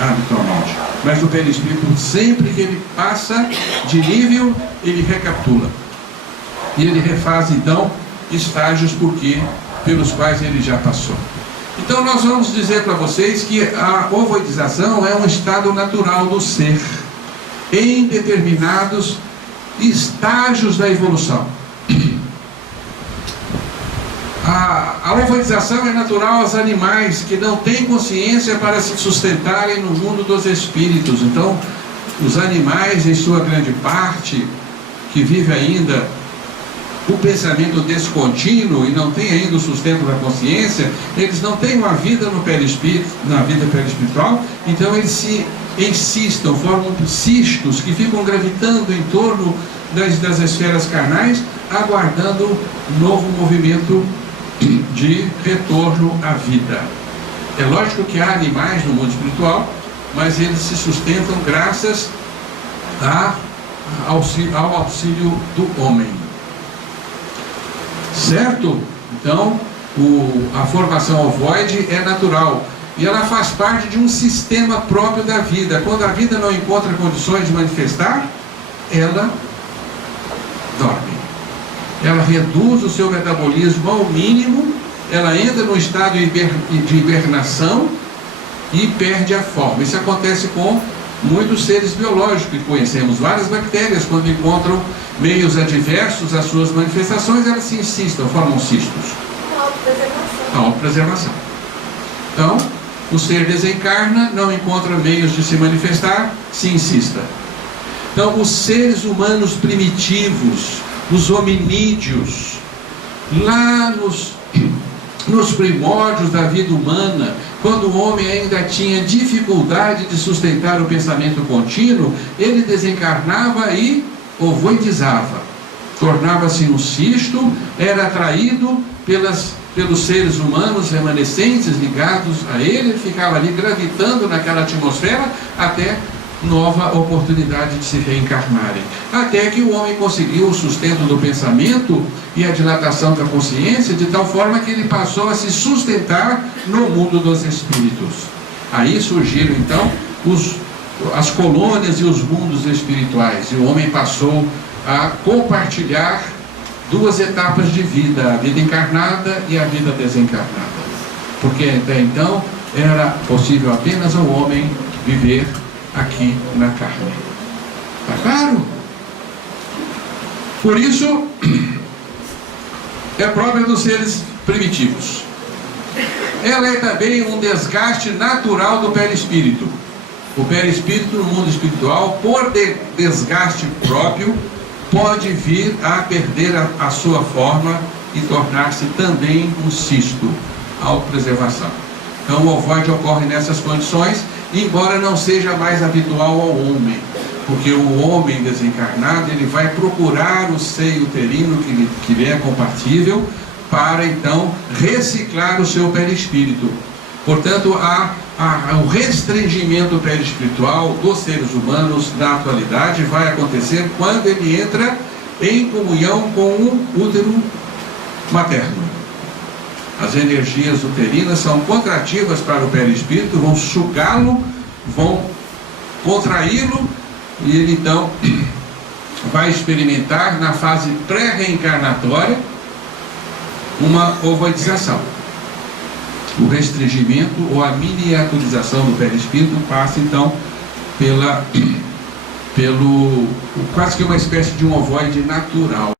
habitualmente. Mas o perispírito, sempre que ele passa de nível, ele recapitula. E ele refaz, então, estágios pelos quais ele já passou. Então nós vamos dizer para vocês que a ovoidização é um estado natural do ser, em determinados estágios da evolução. A ovoidização é natural aos animais que não têm consciência para se sustentarem no mundo dos espíritos. Então, os animais, em sua grande parte, que vive ainda o pensamento descontínuo e não tem ainda o sustento da consciência, eles não têm uma vida no perispírito, na vida perispiritual, então eles se encistam, formam cistos que ficam gravitando em torno das esferas carnais, aguardando novo movimento de retorno à vida. É lógico que há animais no mundo espiritual, mas eles se sustentam graças ao auxílio do homem. Certo? Então, a formação ovoide é natural e ela faz parte de um sistema próprio da vida. Quando a vida não encontra condições de manifestar, ela dorme. Ela reduz o seu metabolismo ao mínimo, ela entra no estado de hibernação e perde a forma. Isso acontece com muitos seres biológicos que conhecemos. Várias bactérias, quando encontram meios adversos às suas manifestações, elas se insistem, formam cistos. A autopreservação. Então, o ser desencarna, não encontra meios de se manifestar, se insista. Então, os seres humanos primitivos, os hominídeos, lá nos primórdios da vida humana, quando o homem ainda tinha dificuldade de sustentar o pensamento contínuo, ele desencarnava e ovoidizava. Tornava-se um cisto, era atraído pelos seres humanos remanescentes ligados a ele ficava ali gravitando naquela atmosfera até nova oportunidade de se reencarnarem. Até que o homem conseguiu o sustento do pensamento e a dilatação da consciência, de tal forma que ele passou a se sustentar no mundo dos espíritos. Aí surgiram então as colônias e os mundos espirituais, e o homem passou a compartilhar duas etapas de vida, a vida encarnada e a vida desencarnada. Porque até então era possível apenas ao homem viver aqui na carne. Está claro? Por isso, é própria dos seres primitivos. Ela é também um desgaste natural do perispírito. O perispírito no mundo espiritual, por desgaste próprio, pode vir a perder a sua forma e tornar-se também um cisto, autopreservação. Então o ovoide ocorre nessas condições, embora não seja mais habitual ao homem, porque o homem desencarnado, ele vai procurar o seio uterino que lhe é compatível, para então reciclar o seu perispírito. Portanto, o restringimento perispiritual dos seres humanos na atualidade vai acontecer quando ele entra em comunhão com o útero materno. As energias uterinas são contrativas para o perispírito, vão sugá-lo, vão contraí-lo, e ele então vai experimentar na fase pré-reencarnatória uma ovoidização. O restringimento ou a miniaturização do perispírito passa então pelo quase que uma espécie de um ovoide natural.